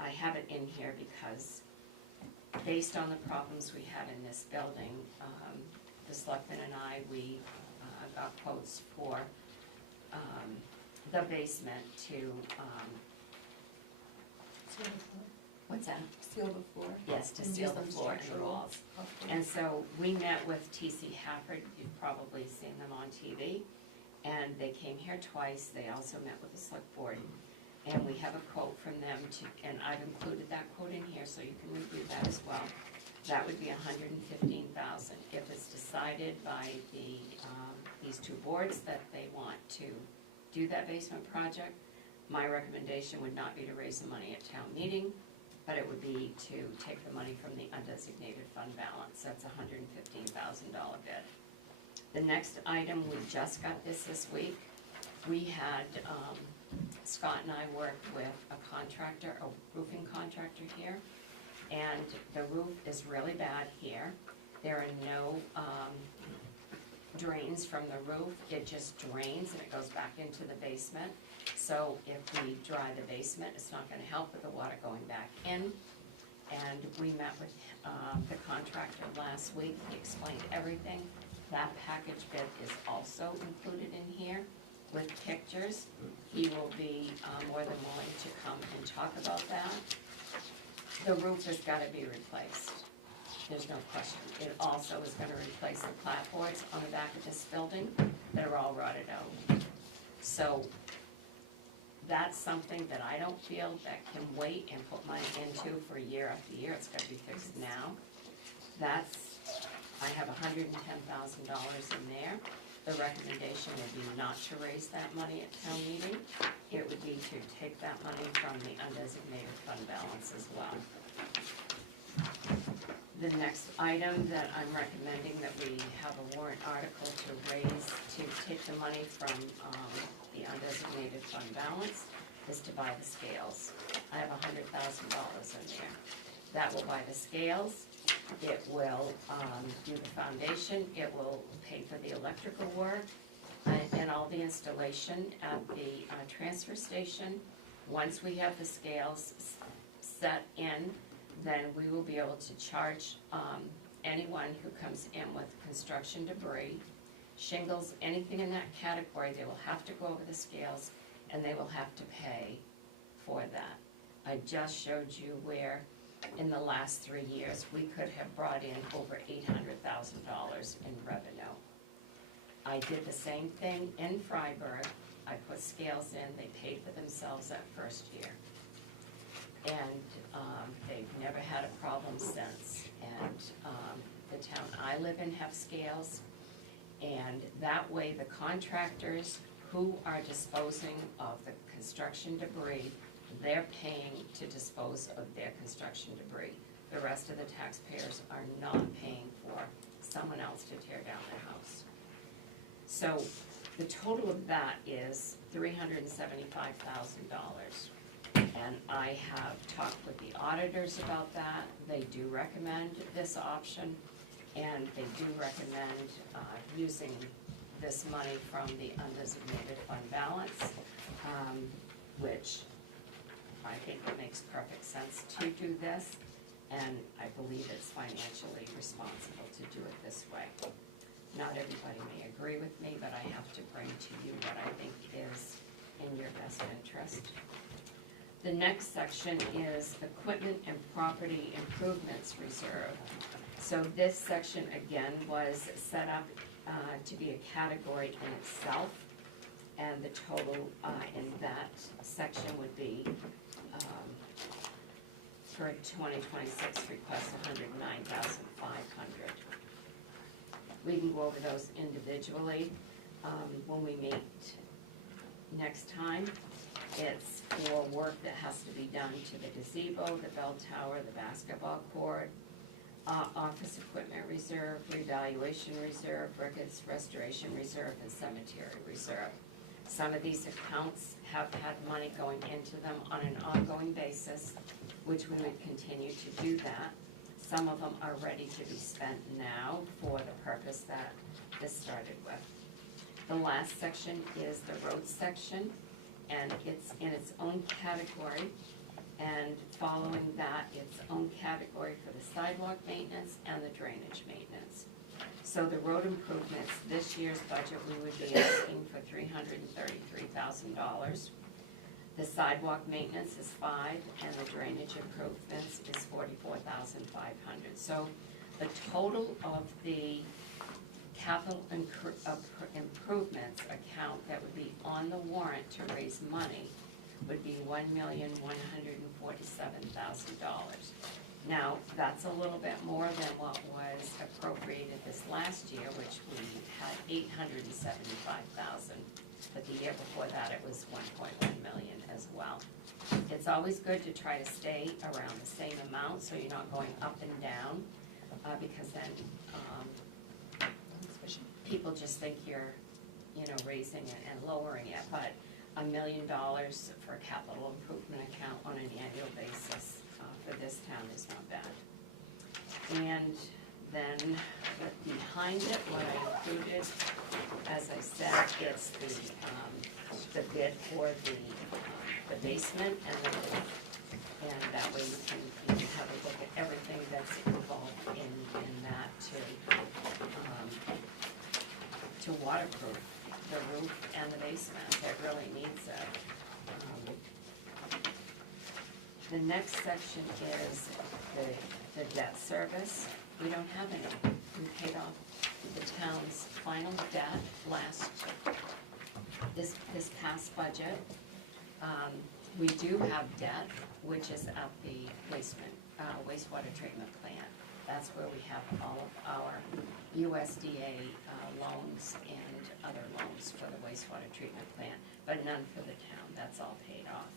I have it in here because based on the problems we had in this building, the selectmen and I, we got quotes for the basement to, what's that? Seal the floor. Yes, to And seal use the them floor and the structural walls. upgrades. And so we met with T.C. Hafford, you've probably seen them on TV, and they came here twice. They also met with the select board, and we have a quote from them and I've included that quote in here so you can review that as well. That would be $115,000. If it's decided by these 2 boards that they want to do that basement project, my recommendation would not be to raise the money at town meeting, but it would be to take the money from the undesignated fund balance. That's a $115,000 bid. The next item, we just got this week. We had, Scott and I worked with a contractor, a roofing contractor here, and the roof is really bad here. There are no drains from the roof. It just drains and it goes back into the basement. So if we dry the basement, it's not gonna help with the water going back in. And we met with the contractor last week. He explained everything. That package bid is also included in here with pictures. He will be more than willing to come and talk about that. The roof has gotta be replaced. There's no question. It also is gonna replace the clapboards on the back of this building that are all rotted out. So that's something that I don't feel that can wait and put money into for year after year. It's gotta be fixed now. I have $110,000 in there. The recommendation would be not to raise that money at town meeting. It would be to take that money from the undesignated fund balance as well. The next item that I'm recommending that we have a warrant article to raise, to take the money from the undesignated fund balance, is to buy the scales. I have $100,000 in there. That will buy the scales, it will do the foundation, it will pay for the electrical work and all the installation at the transfer station. Once we have the scales set in, then we will be able to charge anyone who comes in with construction debris, shingles, anything in that category. They will have to go over the scales and they will have to pay for that. I just showed you where in the last 3 years we could have brought in over $800,000 in revenue. I did the same thing in Freiburg. I put scales in, they paid for themselves that first year. And they've never had a problem since. And the town I live in have scales, and that way the contractors who are disposing of the construction debris, they're paying to dispose of their construction debris. The rest of the taxpayers are not paying for someone else to tear down their house. So the total of that is $375,000. And I have talked with the auditors about that. They do recommend this option, and they do recommend using this money from the undesignated fund balance, which I think it makes perfect sense to do this, and I believe it's financially responsible to do it this way. Not everybody may agree with me, but I have to bring to you what I think is in your best interest. The next section is equipment and property improvements reserve. So this section again was set up to be a category in itself, and the total in that section would be for 2026 request $109,500. We can go over those individually when we meet next time. It's for work that has to be done to the gazebo, the bell tower, the basketball court, office equipment reserve, revaluation reserve, records restoration reserve, and cemetery reserve. Some of these accounts have had money going into them on an ongoing basis, which we would continue to do that. Some of them are ready to be spent now for the purpose that this started with. The last section is the road section, and it's in its own category, and following that, its own category for the sidewalk maintenance and the drainage maintenance. So the road improvements, this year's budget, we would be asking for $333,000. The sidewalk maintenance is $5,000, and the drainage improvements is $44,500. So the total of the capital improvements account that would be on the warrant to raise money would be $1,147,000. Now, that's a little bit more than what was appropriated this last year, which we had $875,000. But the year before that, it was $1.1 million as well. It's always good to try to stay around the same amount, so you're not going up and down, because then people just think you're, raising it and lowering it. But $1 million for a capital improvement account on an annual basis for this town is not bad. And then behind it, what I included, as I said, it's the bid for the basement and the roof. And that way you can have a look at everything that's involved in that to waterproof the roof and the basement. It really needs it. The next section is the debt service. We don't have any. We paid off the town's final debt this past budget. We do have debt, which is at the wastewater treatment plant. That's where we have all of our USDA loans and other loans for the wastewater treatment plant, but none for the town. That's all paid off.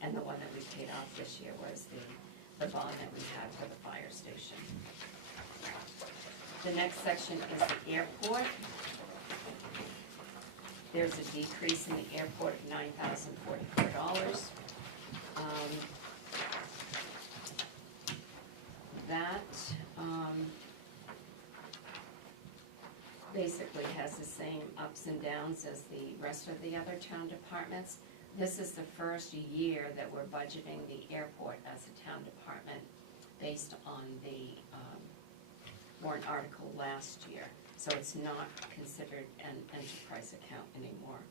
And the one that we paid off this year was the bond that we had for the fire station. The next section is the airport. There's a decrease in the airport of $9,044. That basically has the same ups and downs as the rest of the other town departments. This is the first year that we're budgeting the airport as a town department based on the warrant article last year. So it's not considered an enterprise account anymore.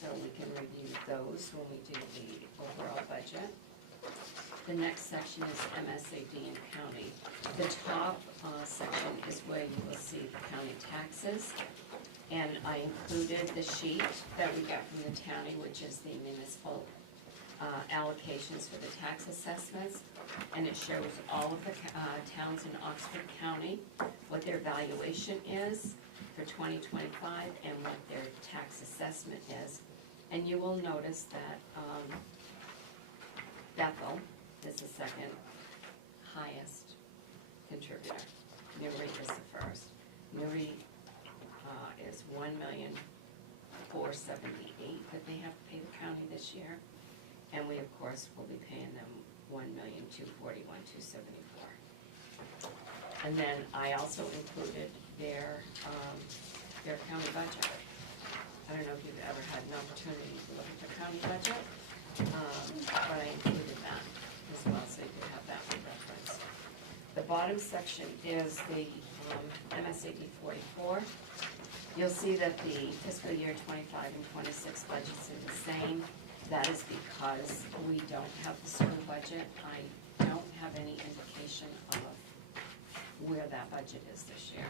So we can review those when we do the overall budget. The next section is MSAD and county. The top section is where you will see the county taxes. And I included the sheet that we got from the county, which is the municipal allocations for the tax assessments. And it shows all of the towns in Oxford County, what their valuation is for 2025 and what their tax assessment is. And you will notice that Bethel is the second highest contributor. Newry is the first. Newry is $1,478,000 that they have to pay the county this year. And we, of course, will be paying them $1,241,274. And then I also included their county budget. I don't know if you've ever had an opportunity to look at the county budget, but I included that as well, so you could have that for reference. The bottom section is the MSAD 44. You'll see that the fiscal year 25 and 26 budgets are the same. That is because we don't have the school budget. I don't have any indication of where that budget is this year.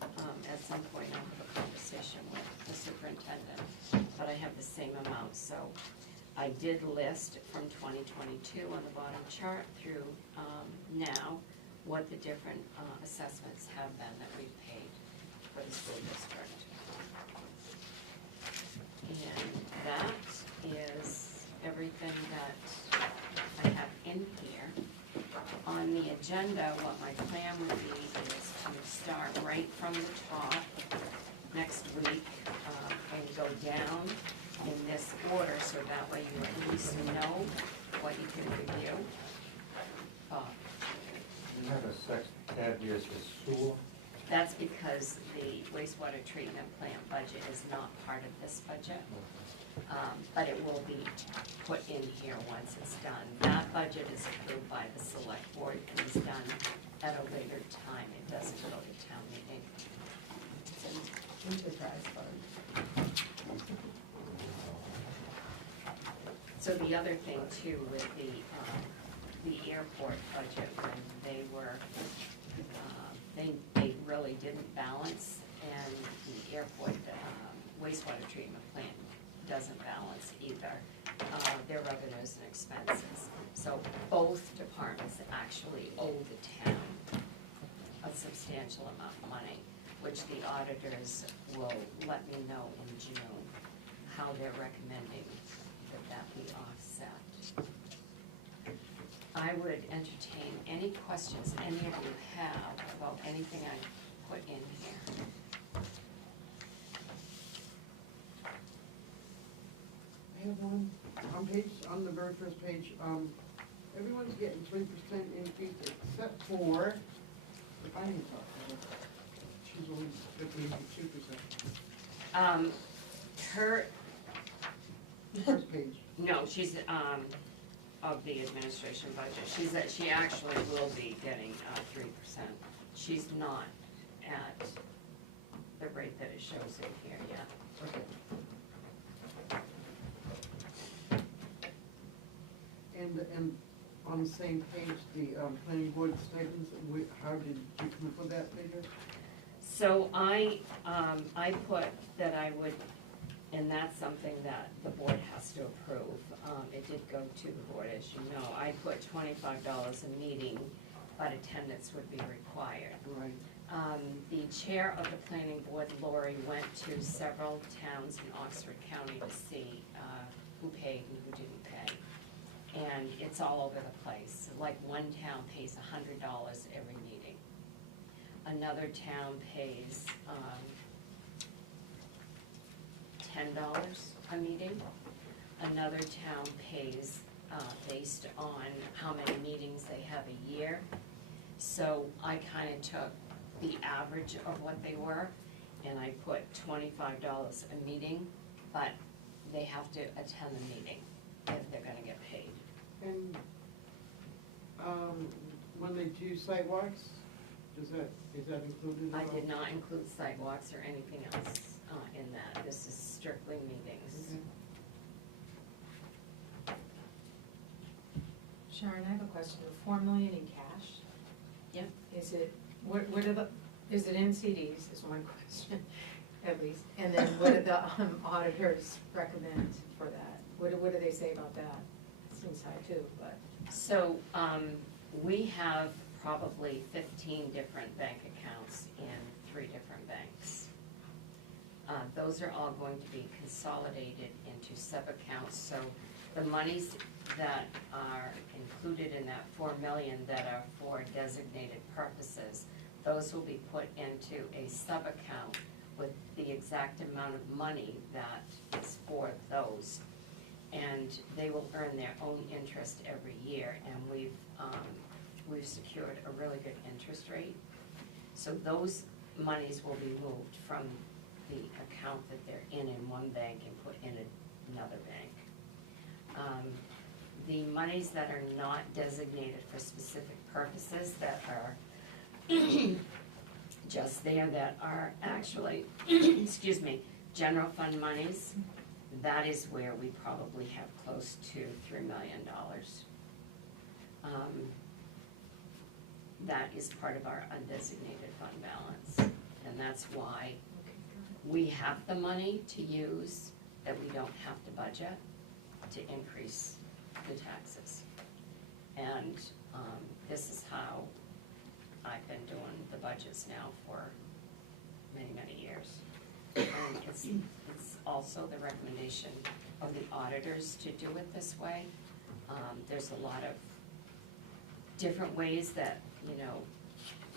At some point, I'll have a conversation with the superintendent, but I have the same amount. So I did list from 2022 on the bottom chart through now what the different assessments have been that we've paid for the school district. And that is everything that I have in here. On the agenda, what my plan would be is to start right from the top next week and go down in this order, so that way you at least know what you can review. You have a section tab here that says sewer. That's because the wastewater treatment plant budget is not part of this budget, but it will be put in here once it's done. That budget is approved by the select board and is done at a later time. It doesn't go to town meeting. It's an enterprise fund. So the other thing too with the airport budget, when they were, they really didn't balance, and the airport wastewater treatment plant doesn't balance either, their revenues and expenses. So both departments actually owe the town a substantial amount of money, which the auditors will let me know in June how they're recommending that be offset. I would entertain any questions any of you have about anything I put in here. I have one, on the very first page, everyone's getting 3% increase except for the finance officer. She's only getting 2%. Her, First page. no, she's, of the administration budget, she actually will be getting 3%. She's not at the rate that it shows in here yet. Okay. And on the same page, the planning board stipends, how did you come up with that figure? So I put that I would, and that's something that the board has to approve. It did go to the board, as you know. I put $25 a meeting, but attendance would be required. Right. The chair of the planning board, Lori, went to several towns in Oxford County to see who paid and who didn't pay. And it's all over the place. Like one town pays $100 every meeting. Another town pays $10 a meeting. Another town pays based on how many meetings they have a year. So I kind of took the average of what they were, and I put $25 a meeting, but they have to attend the meeting if they're gonna get paid. And, when they do sidewalks, is that included I at all? did not include sidewalks or anything else in that. This is strictly meetings. Okay. Sharon, I have a question. The $4 million in cash? Yep. Is it, what are the, is it in CDs, is one question, at least. And then what do the auditors recommend for that? What do they say about that? It's inside too, but. So, we have probably 15 different bank accounts in 3 different banks. Those are all going to be consolidated into sub-accounts, so the monies that are included in that $4 million that are for designated purposes, those will be put into a sub-account with the exact amount of money that is for those. And they will earn their own interest every year, and we've secured a really good interest rate. So those monies will be moved from the account that they're in one bank and put in another bank. The monies that are not designated for specific purposes, that are just there, that are actually, excuse me, general fund monies, that is where we probably have close to $3 million. That is part of our undesignated fund balance, and that's why we have the money to use, that we don't have to budget to increase the taxes. And this is how I've been doing the budgets now for many, many years. And it's also the recommendation of the auditors to do it this way. There's a lot of different ways that,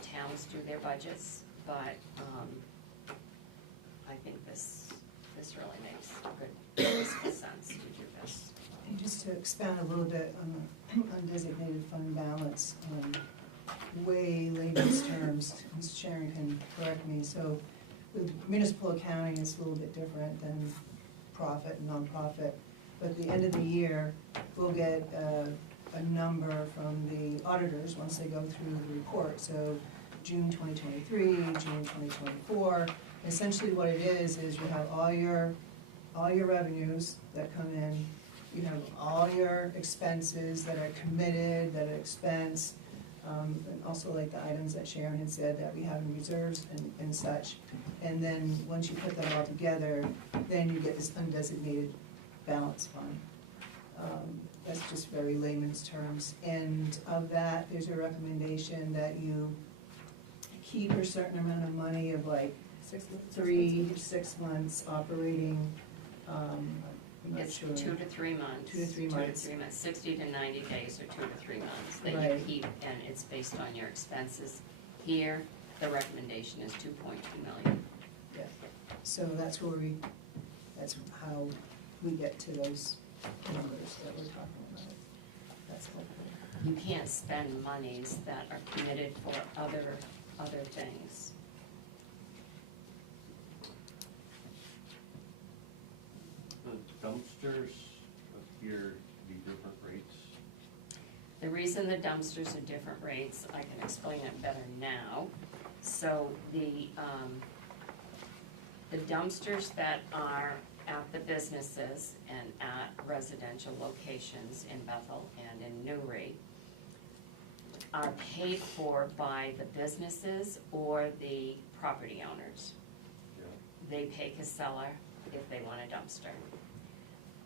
towns do their budgets, but I think this really makes good fiscal sense to do this. And just to expand a little bit on the undesignated fund balance, way layman's terms, Ms. Sharon can correct me, so with municipal accounting, it's a little bit different than profit and nonprofit. But at the end of the year, we'll get a number from the auditors once they go through the report. So June 2023, June 2024. Essentially what it is you have all your revenues that come in, you have all your expenses that are committed, that are expensed, and also like the items that Sharon had said that we have in reserves and such. And then once you put that all together, then you get this undesignated balance fund. That's just very layman's terms. And of that, there's a recommendation that you keep a certain amount of money of like 3 to 6 months operating, I'm not It's sure. 2 to 3 months. 2 to 3 months. 2 to 3 months, 60 to 90 days or 2 to 3 months that you Right. keep, and it's based on your expenses. Here, the recommendation is 2.2 million. Yeah. So that's how we get to those numbers that we're talking about. That's helpful. You can't spend monies that are committed for other things. The dumpsters appear to be different rates. The reason the dumpsters are different rates, I can explain it better now. So the dumpsters that are at the businesses and at residential locations in Bethel and in Newry are paid for by the businesses or the property owners. Yeah. They pay Casella if they want a dumpster.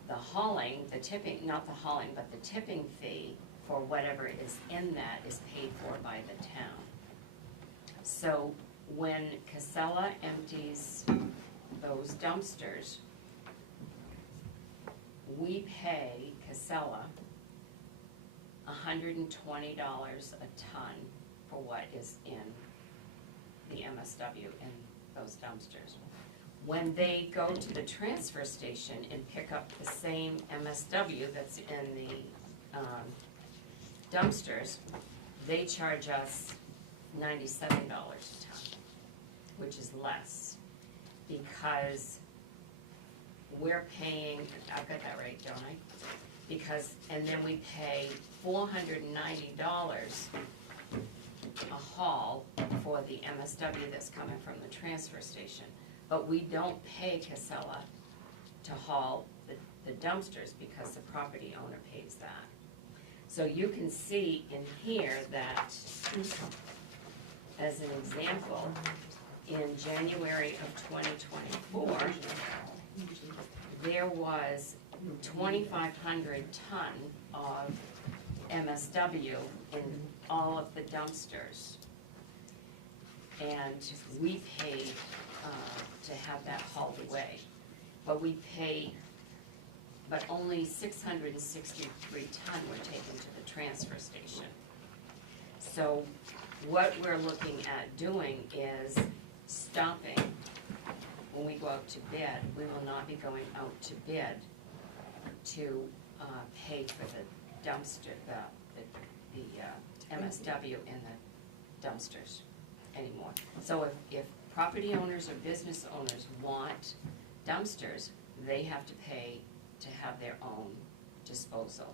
The hauling, the tipping, not the hauling, but the tipping fee for whatever is in that is paid for by the town. So when Casella empties those dumpsters, we pay Casella $120 a ton for what is in the MSW in those dumpsters. When they go to the transfer station and pick up the same MSW that's in the dumpsters, they charge us $97 a ton, which is less, because we're paying, I've got that right, don't I? Because, and then we pay $490 a haul for the MSW that's coming from the transfer station. But we don't pay Casella to haul the dumpsters because the property owner pays that. So you can see in here that, as an example, in January of 2024, there was 2,500 ton of MSW in all of the dumpsters. And we paid to have that hauled away. But we paid, but only 663 ton were taken to the transfer station. So what we're looking at doing is stopping, when we go out to bid, we will not be going out to bid to pay for the dumpster, the MSW in the dumpsters anymore. So if property owners or business owners want dumpsters, they have to pay to have their own disposal.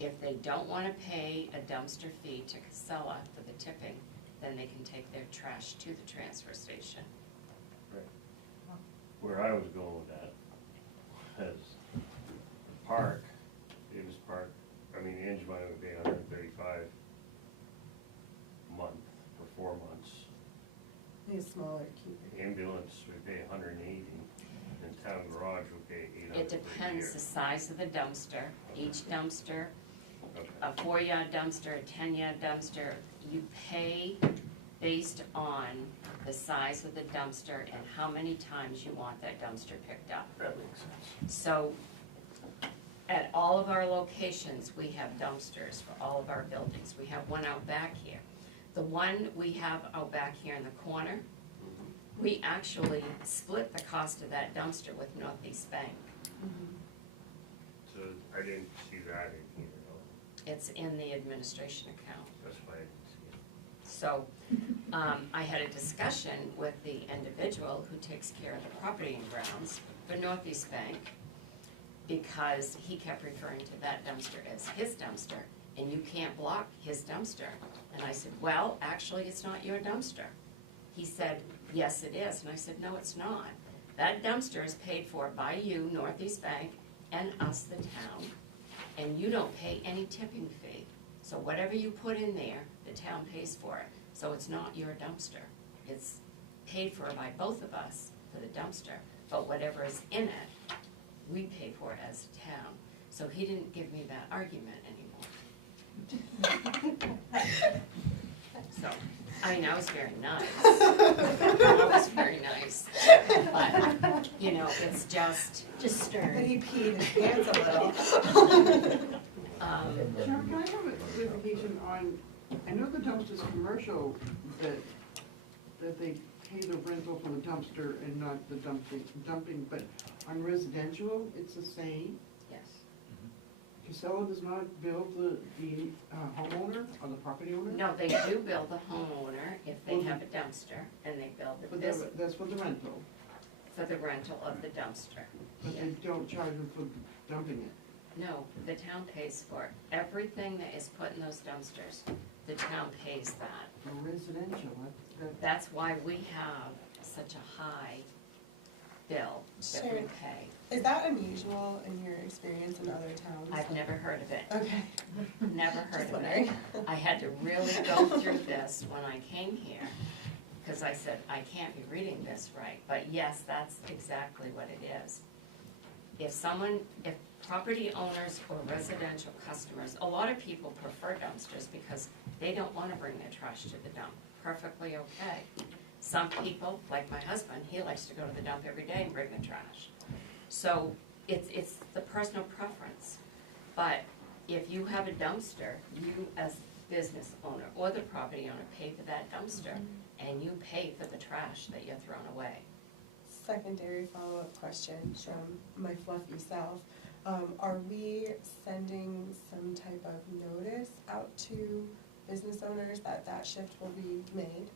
If they don't want to pay a dumpster fee to Casella for the tipping, then they can take their trash to the transfer station. Where I was going with that, is the park, Davis Park, I mean, the engine mine would pay $135 a month for 4 months. These smaller, cute. Ambulance would pay $180, and town garage would pay $800 It depends the size of the dumpster. Each dumpster, Okay. a 4-yard dumpster, a 10-yard dumpster, you pay based on the size of the dumpster and how many times you want that dumpster picked up. That makes sense. So at all of our locations, we have dumpsters for all of our buildings. We have one out back here. The one we have out back here in the corner, we actually split the cost of that dumpster with Northeast Bank. So I didn't see that in here, though. It's in the administration account. That's why I didn't see it. So, I had a discussion with the individual who takes care of the property and grounds for Northeast Bank, because he kept referring to that dumpster as his dumpster, and you can't block his dumpster. And I said, well, actually, it's not your dumpster. He said, yes, it is. And I said, no, it's not. That dumpster is paid for by you, Northeast Bank, and us, the town, and you don't pay any tipping fee. So whatever you put in there, the town pays for it. So it's not your dumpster. It's paid for by both of us for the dumpster, but whatever is in it, we pay for it as a town. So he didn't give me that argument anymore. So, I mean, I was very nice. I was very nice. But, you know, it's just But stern. he peed his pants a little. Sharon, can I have a clarification on, I know the dumpster's commercial, that they pay the rental for the dumpster and not the dumping, but on residential, it's the same? Yes. Casella does not bill the homeowner or the property owner? No, they do bill the homeowner if they have a dumpster, and they bill the But business that's for the rental, for the rental of the dumpster. but Yeah. they don't charge them for dumping it. No, the town pays for it. Everything that is put in those dumpsters, the town pays that. For residential, That's why we have such a high bill that we Sharon. pay. Is that unusual in your experience in other towns? I've never heard of it, Okay. never heard Just of it. wondering. I had to really go through this when I came here, because I said, I can't be reading this right. But yes, that's exactly what it is. If property owners or residential customers, a lot of people prefer dumpsters because they don't want to bring their trash to the dump. Perfectly okay. Some people, like my husband, he likes to go to the dump every day and bring the trash. So it's the personal preference. But if you have a dumpster, you as business owner or the property owner pay for that dumpster, and you pay for the trash that you're throwing away. Secondary follow-up question from my fluffy self. Are we sending some type of notice out to business owners that that shift will be made?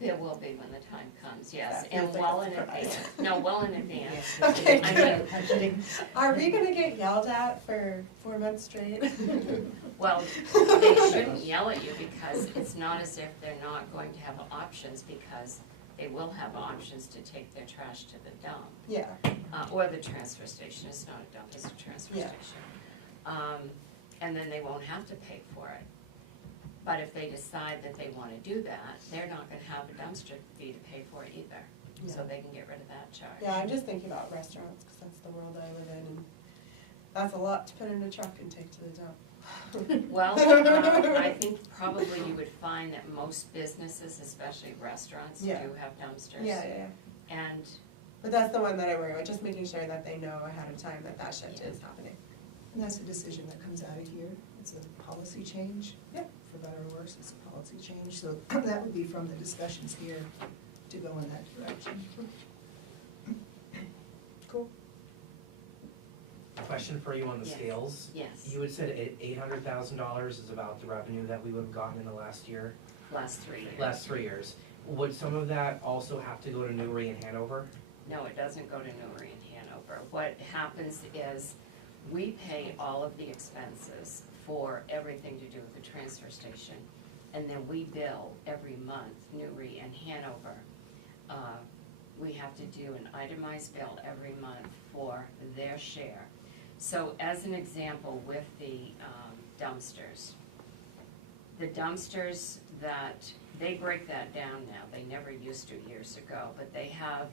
There will be when the time comes, yes, That and feels like well a in surprise. advance, no, well in advance. Okay, I mean, Are we gonna get yelled at for 4 months straight? well, they shouldn't yell at you because it's not as if they're not going to have options, because they will have options to take their trash to the dump. Yeah, Or the transfer station, it's not a dump, it's a transfer Yeah. station. And then they won't have to pay for it. But if they decide that they wanna do that, they're not gonna have a dumpster fee to pay for it either, so Yeah. they can get rid of that charge. yeah, I'm just thinking about restaurants, cause that's the world I live in, and that's a lot to put in a truck and take to the dump. Well, I think probably you would find that most businesses, especially restaurants, do Yeah. have dumpsters. Yeah. And, But that's the one that I worry about, just making sure that they know ahead of time that that shift is happening. And that's a decision that comes out of here. It's a policy change. Yep. For better or worse, it's a policy change. So that would be from the discussions here to go in that direction. Cool. Question for you on the Yes. scales. yes, You had said $800,000 is about the revenue that we would have gotten in the last 3 years. last 3 years. Would some of that also have to go to Newry and Hanover? No, it doesn't go to Newry and Hanover. What happens is, we pay all of the expenses for everything to do with the transfer station, and then we bill every month, Newry and Hanover. We have to do an itemized bill every month for their share. So as an example, with the dumpsters that, they break that down now, they never used to years ago, but they have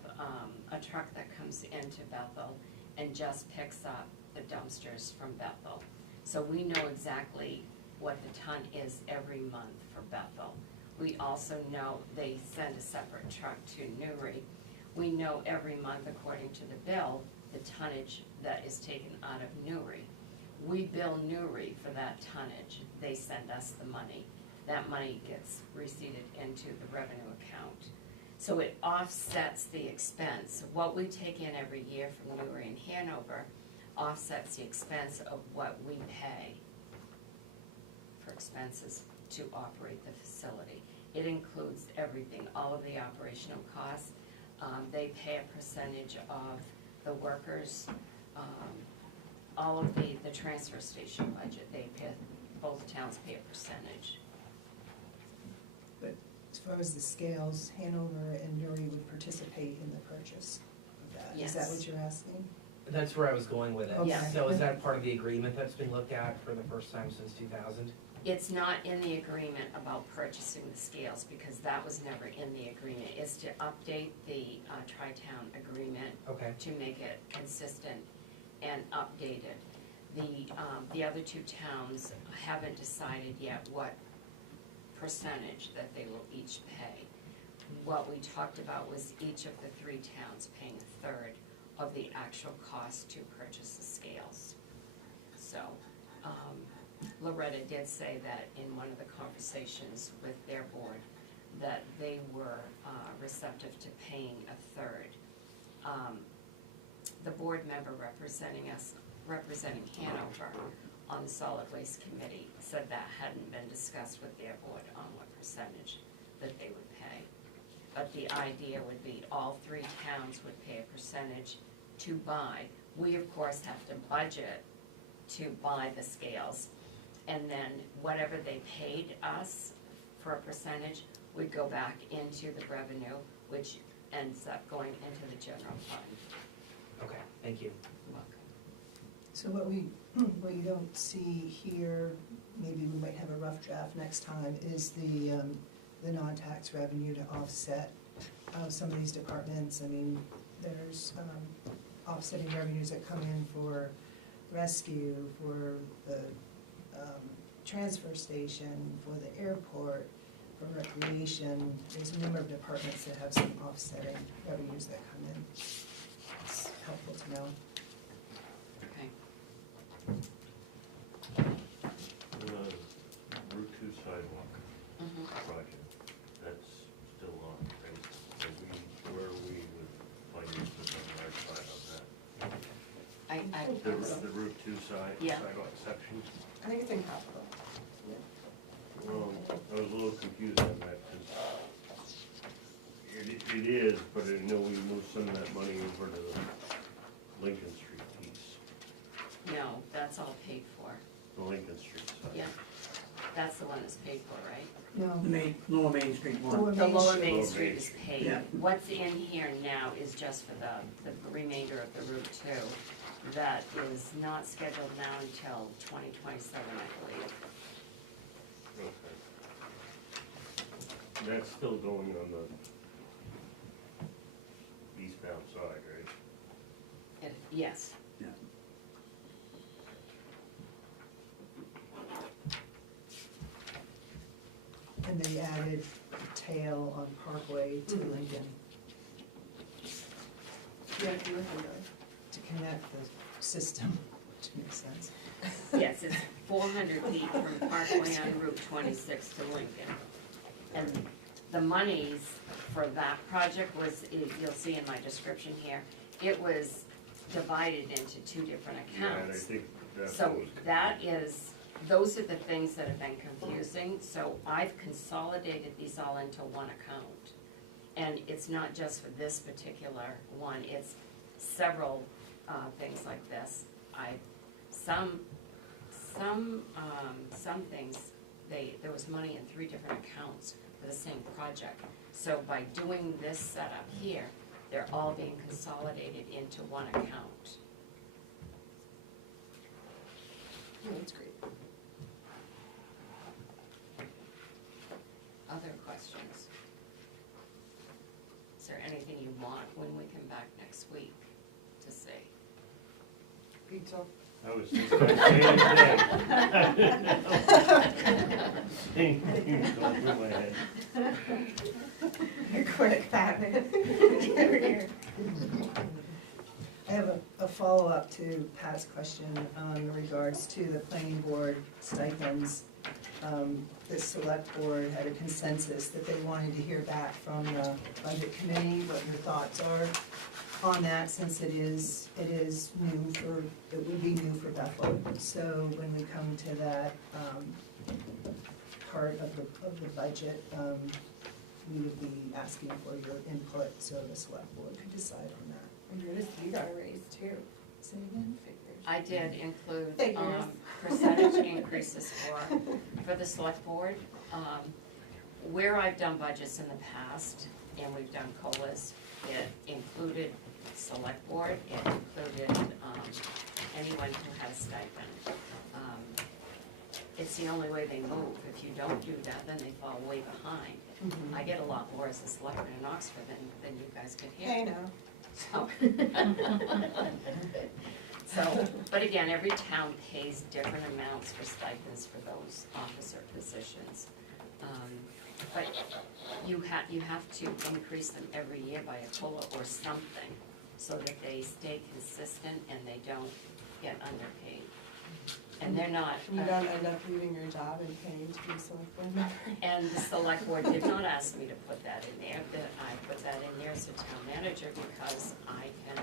a truck that comes into Bethel and just picks up the dumpsters from Bethel. So we know exactly what the ton is every month for Bethel. We also know they send a separate truck to Newry. We know every month, according to the bill, the tonnage that is taken out of Newry. We bill Newry for that tonnage, they send us the money. That money gets receipted into the revenue account. So it offsets the expense. What we take in every year from Newry and Hanover offsets the expense of what we pay for expenses to operate the facility. It includes everything, all of the operational costs. They pay a percentage of the workers, all of the transfer station budget, they pay, both towns pay a percentage. But as far as the scales, Hanover and Newry would participate in the purchase of that. Is that Yes. what you're asking? That's where I was going with it. Okay. Yeah. So is that part of the agreement that's been looked at for the first time since 2000? It's not in the agreement about purchasing the scales, because that was never in the agreement. It's to update the tri-town agreement Okay. to make it consistent and updated. The other two towns haven't decided yet what percentage that they will each pay. What we talked about was each of the 3 towns paying a third of the actual cost to purchase the scales. So, Loretta did say that in one of the conversations with their board, that they were receptive to paying a third. The board member representing Hanover on the solid waste committee said that hadn't been discussed with their board on what percentage that they would pay. But the idea would be all 3 towns would pay a percentage to buy. We, of course, have to budget to buy the scales. And then whatever they paid us for a percentage would go back into the revenue, which ends up going into the general fund. Okay, thank you. Welcome. So what you don't see here, maybe we might have a rough draft next time, is the non-tax revenue to offset some of these departments. I mean, there's offsetting revenues that come in for rescue, for the transfer station, for the airport, for recreation. There's a number of departments that have some offsetting revenues that come in. It's helpful to know. Okay. sidewalk Mhm. project, that's still on, right? Where are we with finances on our side on that? The Route 2 Yeah. sidewalk section? I think it's in capital. Well, I was a little confused on that, because it is, but I know we moved some of that money over to the Lincoln Street piece, No, that's all paid for. the Lincoln Street side. Yeah, that's the one that's paid for, right? No. The Lower Main Street Lower The Main Lower Street. Main Lower Street Main is Street. paid. Yeah. What's in here now is just for the remainder of the Route 2. That is not scheduled now until 2027, I believe. Okay. That's still going on the eastbound side, right? Yes. Yeah. And they added tail on Parkway to Lincoln Yeah, if you look under it. to connect the system, which makes sense. Yes, it's 400 feet from Parkway on Route 26 to Lincoln. And the monies for that project was, you'll see in my description here, it was divided into two different Yeah, and I accounts. think that's what So was. that is, those are the things that have been confusing, so I've consolidated these all into one account. And it's not just for this particular one, it's several, things like this. Some things, there was money in 3 different accounts for the same project. So by doing this setup here, they're all being consolidated into one account. Yeah, that's great. Other questions? Is there anything you want when we come back next week to say? Pizza. I was just gonna say the same thing. Same thing going through my head. You're quick, Batman. I have a follow-up to Pat's question in regards to the planning board stipends. The select board had a consensus that they wanted to hear back from the budget committee, what your thoughts are on that, since it is new for, it would be new for Bethel. So when we come to that part of the budget, we would be asking for your input so the select board could decide on that. And yours, you got a raise too. Say again? Figures. I did include Figures. percentage increases for the select board. Where I've done budgets in the past, and we've done COLAs, it included select board, it included anyone who has stipend. It's the only way they move. If you don't do that, then they fall way behind. I get a lot more as a selectman in Oxford than you guys get here. I know. So, but again, every town pays different amounts for stipends for those officer positions. But you have to increase them every year by a COLA or something, so that they stay consistent and they don't get underpaid. And they're not. You don't end up leaving your job and paying to be a select board member. And the select board did not ask me to put that in there, that I put that in there as a town manager because I can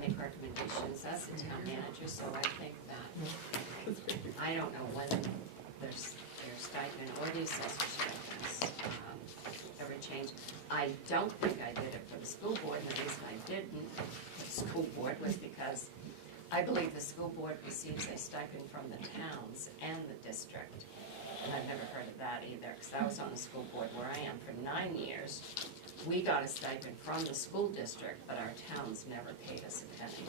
make recommendations as a town manager, so I think that, I don't know when their stipend or the assessor stipends ever change. I don't think I did it for the school board, and the reason I didn't for the school board was because I believe the school board receives a stipend from the towns and the district. And I've never heard of that either, because I was on the school board where I am for 9 years. We got a stipend from the school district, but our towns never paid us a penny.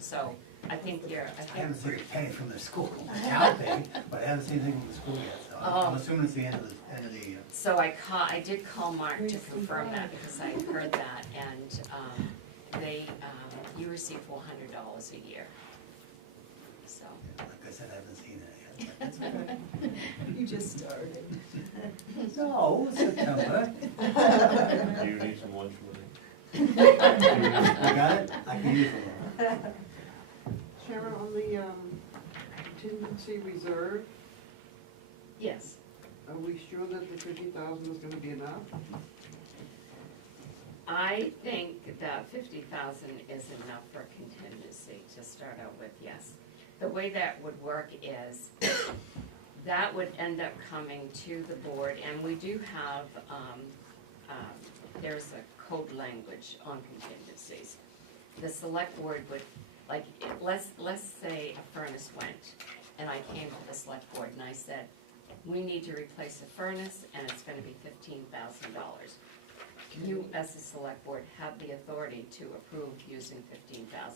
So I think I haven't seen a penny from the school, the town thing, but I haven't seen anything from the school yet, so I'm assuming it's the end of the year. So I did call Mark to confirm that, because I heard that, and you receive $400 a year. So, Like I said, I haven't seen it yet, but that's okay. You just started. No, September. Do you need some lunch money? You got it? I can use it. Sharon, on the contingency reserve, Yes, Are we sure that the 50,000 is gonna be enough? I think that 50,000 is enough for contingency to start out with, yes. The way that would work is, that would end up coming to the board, and we do have, there's a code language on contingencies. The select board would, like, let's say a furnace went, and I came to the select board and I said, we need to replace a furnace, and it's gonna be $15,000. You, as a select board, have the authority to approve using 15,000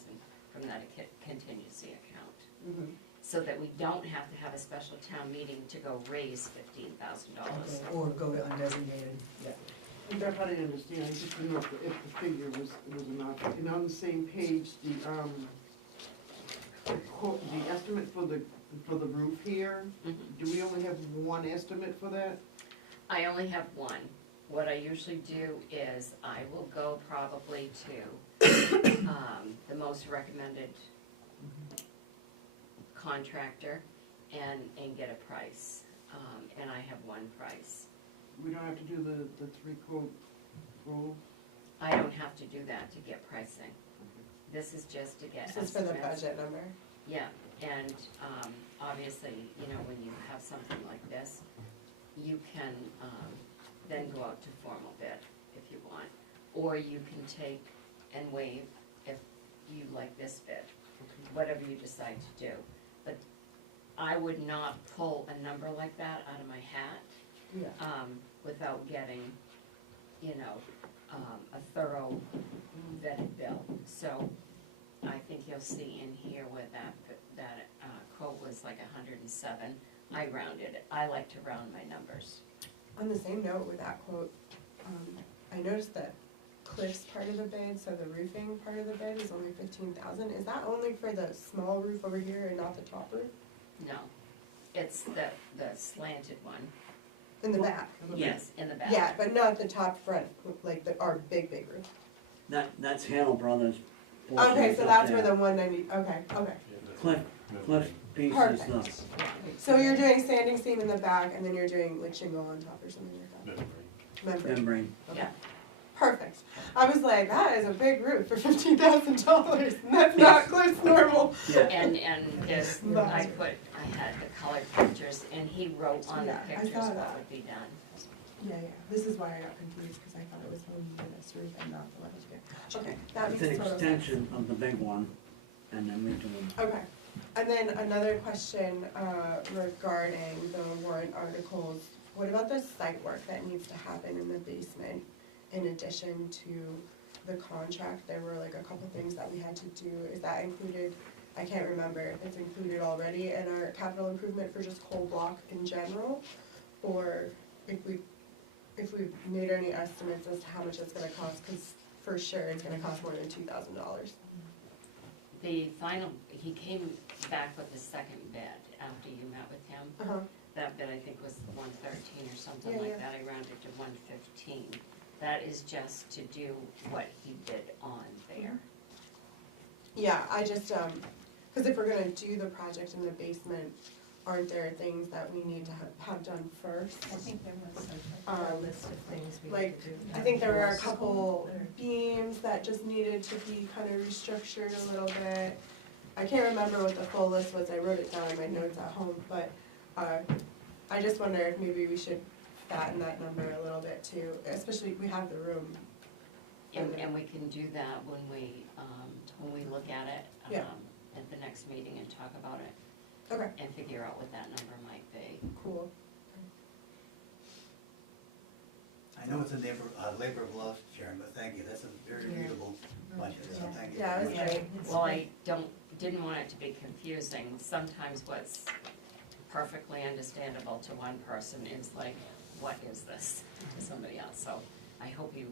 from that contingency account. Mm-hmm. So that we don't have to have a special town meeting to go raise $15,000. Or go to undesignated. I think I didn't understand, I just didn't know if the figure was enough. And on the same page, the estimate for the roof here, Mhm. do we only have one estimate for that? I only have one. What I usually do is I will go probably to the most recommended contractor and get a price. And I have one price. We don't have to do the three-quote rule? I don't have to do that to get pricing. This is just to get This is for the estimates. budget number. Yeah, and obviously, you know, when you have something like this, you can then go out to formal bid if you want. Or you can take and waive if you like this bid, whatever you decide to do. But I would not pull a number like that out of my hat Yeah. without getting, you know, a thorough vetted bill. So I think you'll see in here where that quote was like 107. I rounded it. I like to round my numbers. On the same note with that quote, I noticed that Cliff's part of the bid, so the roofing part of the bid is only 15,000. Is that only for the small roof over here and not the top roof? No, it's the slanted one. In the back? Yes, in the back. Yeah, but not the top front, like our big roof. That's Hannell Brothers. portion Okay, is so up that's there. where the 190, okay. Cliff piece is Perfect. So you're doing standing seam in the back and then you're doing like shingle on top or something like that? the Membrane. membrane. Okay. Yeah. Perfect. I was like, that is a big roof for $15,000. And that's not Cliff's normal. Yeah, And this, But- I had the colored pictures, and he wrote on the Yeah, I pictures saw what that. would be done. Yeah, yeah. This is why I got confused because I thought it was this roof and not the one here. Okay, that it's makes an total sense. extension of the big one, and then we do them. Okay, and then another question regarding the warrant articles. What about the site work that needs to happen in the basement in addition to the contract? There were like a couple things that we had to do. Is that included? I can't remember if it's included already in our capital improvement for just coal block in general, or if we've made any estimates as to how much it's gonna cost, because for sure it's gonna cost more than $2,000. The final, he came back with the second bid after you met with him. Uh-huh. That bid, I think, was 113 or something Yeah, like yeah. that. I rounded to 115. That is just to do what he bid on there. Yeah, I just, because if we're gonna do the project in the basement, aren't there things that we need to have done first? I think there was a list of things we Like, need to do. I think there were a couple beams that just needed to be kind of restructured a little bit. I can't remember what the full list was, I wrote it down in my notes at home, but, I just wonder if maybe we should fatten that number a little bit too, especially if we have the room. And we can do that when we look at it Yeah. at the next meeting and talk about it Okay, and figure out what that number might be. cool. I know it's a labor of love, Sharon, but thank you, that's a very readable budget, so thank you. Yeah, it very was much. great. Well, I didn't want it to be confusing. Sometimes what's perfectly understandable to one person is like, what is this to somebody else? So I hope you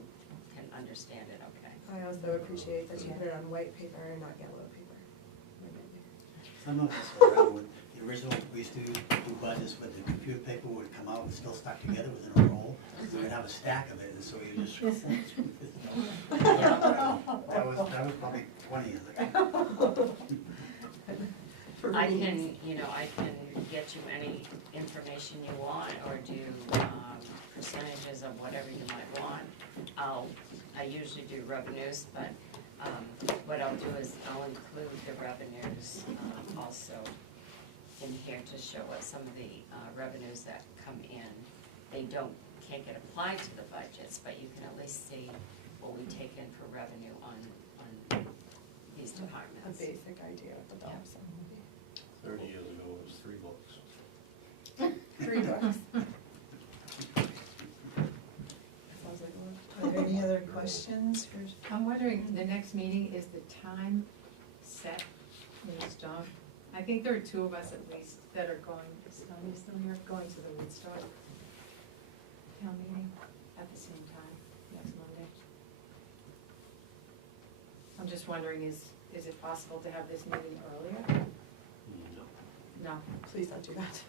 can understand it okay. I also appreciate that you put it on white paper and not yellow paper. Some of us were around with the original, we used to do budgets with the computer paper would come out and still stuck together within a roll. We would have a stack of it, and so you just. That was probably 20 years ago. For I me. can get you any information you want, or do, percentages of whatever you might want. I usually do revenues, but, what I'll do is I'll include the revenues, also in here to show us some of the, revenues that come in. They can't get applied to the budgets, but you can at least see what we take in for revenue on these A departments. basic idea of the dollars. 30 years ago, it was 3 books. $3. Sounds like a lot. Are there any other questions for? I'm wondering, the next meeting, is the time set in stone? I think there are two of us at least that are going, is Sonia still here, going to the Woodstock town meeting at the same time, next Monday. I'm just wondering, is it possible to have this meeting earlier? No, No. Please don't do that.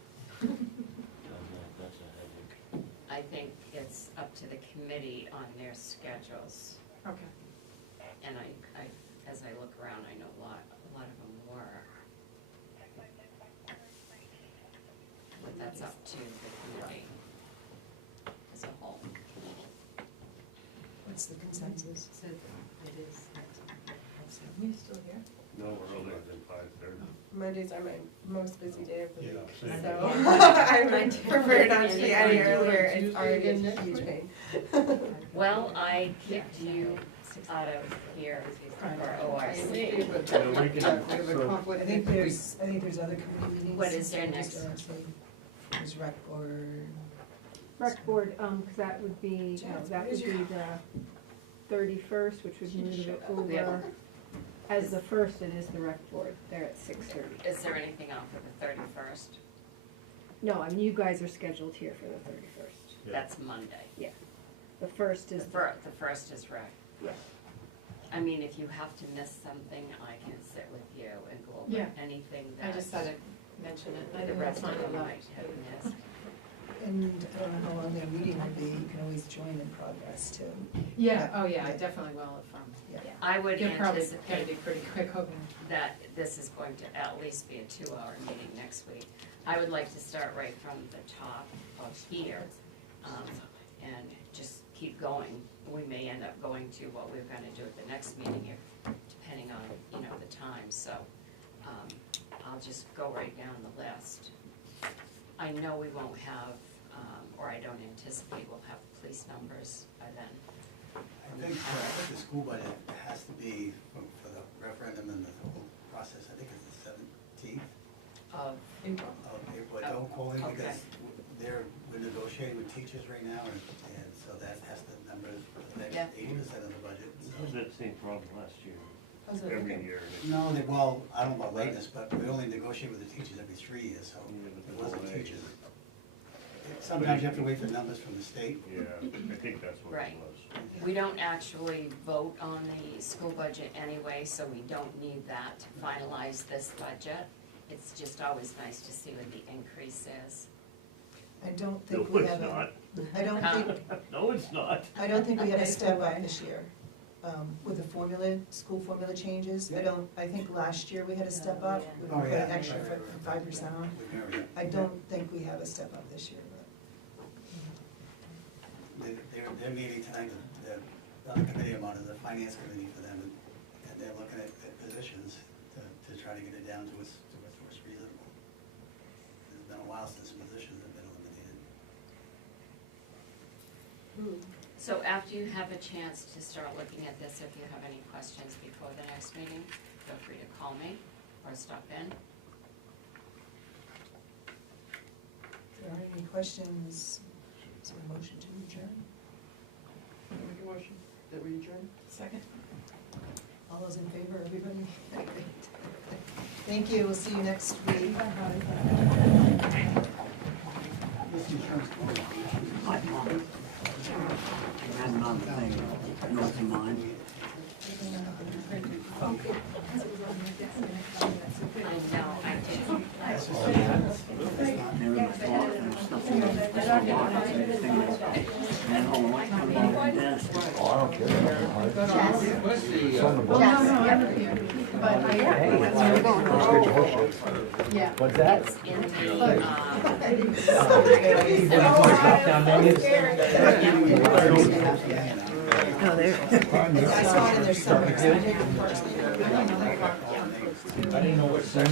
that's a headache. I think it's up to the committee on their schedules, Okay. and I, as I look around, I know a lot of them were. But that's up to the committee as a whole. What's the consensus? So it is next Monday. Are you still here? No, we're earlier than 5:30. Mondays are my most busy day of the Yeah, week, same. so I would prefer not to be any earlier, it's already a huge pain. Well, I kicked you out of here for ORC. Yeah, we can- We have a so- conflict. I think there's other committee meetings. What is there Just next? RSA. There's rec board. Rec board, cause that would be, that would be the 31st, which would move it over. As the first, it is the rec board, they're at 6:30. Is there anything on for the 31st? No, I mean, you guys are scheduled here for the 31st. Yeah. That's Monday. The first The is, the first is rec. Yeah. I mean, if you have to miss something, I can sit with you and go over Yeah. anything I that just thought I'd mention it. I the didn't rest of find them it out. might have missed. And I don't know how long their meeting will be, you can always join in progress too. Yeah, oh yeah, I definitely will if Yeah. I would you're probably gonna anticipate be pretty quick, hoping. that this is going to at least be a 2-hour meeting next week. I would like to start right from the top of here, and just keep going. We may end up going to what we're gonna do at the next meeting, depending on, the time, so, I'll just go right down the list. I know we won't have, or I don't anticipate we'll have police numbers by then. I think the school budget has to be, for the referendum and the whole process, I think it's the 17th Of, of April. Don't quote me Okay. because we're negotiating with teachers right now, and so that has the numbers for the Yeah. next 80% of the budget. We So. had that same problem last year, How's that every looking? year. No, I don't know about lateness, but we only negotiate with the teachers every 3 years, so it wasn't teachers. Sometimes you have to wait for numbers from the state. Yeah, I think that's what Right. it was. we don't actually vote on the school budget anyway, so we don't need that to finalize this budget. It's just always nice to see what the increase is. I don't No, think we it's have not. I don't think, No, it's not. I don't think we have a step up this year, with the school formula changes. I think last year we had a step up, we Oh, put yeah. an extra Right. 5% on. We remember that. I don't think we have a step up this year, but. They're meeting tonight, the other committee I'm on is the finance committee for them, and they're looking at positions to try to get it down to what's reasonable. It's been a while since positions have been eliminated. So after you have a chance to start looking at this, if you have any questions before the next meeting, feel free to call me or stop in. If there aren't any questions, is there a motion to adjourn? Make a motion that we adjourn? Second. All those in favor, everybody? Thank you, we'll see you next week. I had another thing, north of mine. I know, I did. That's just- that's not- They were the thought, stuff in the, that's a lot, it's a thing that's, and all my coming on the desk. Oh, no, no, I'm with you, but I, yeah. What's that? Oh, there. I saw it in their summer. I didn't know what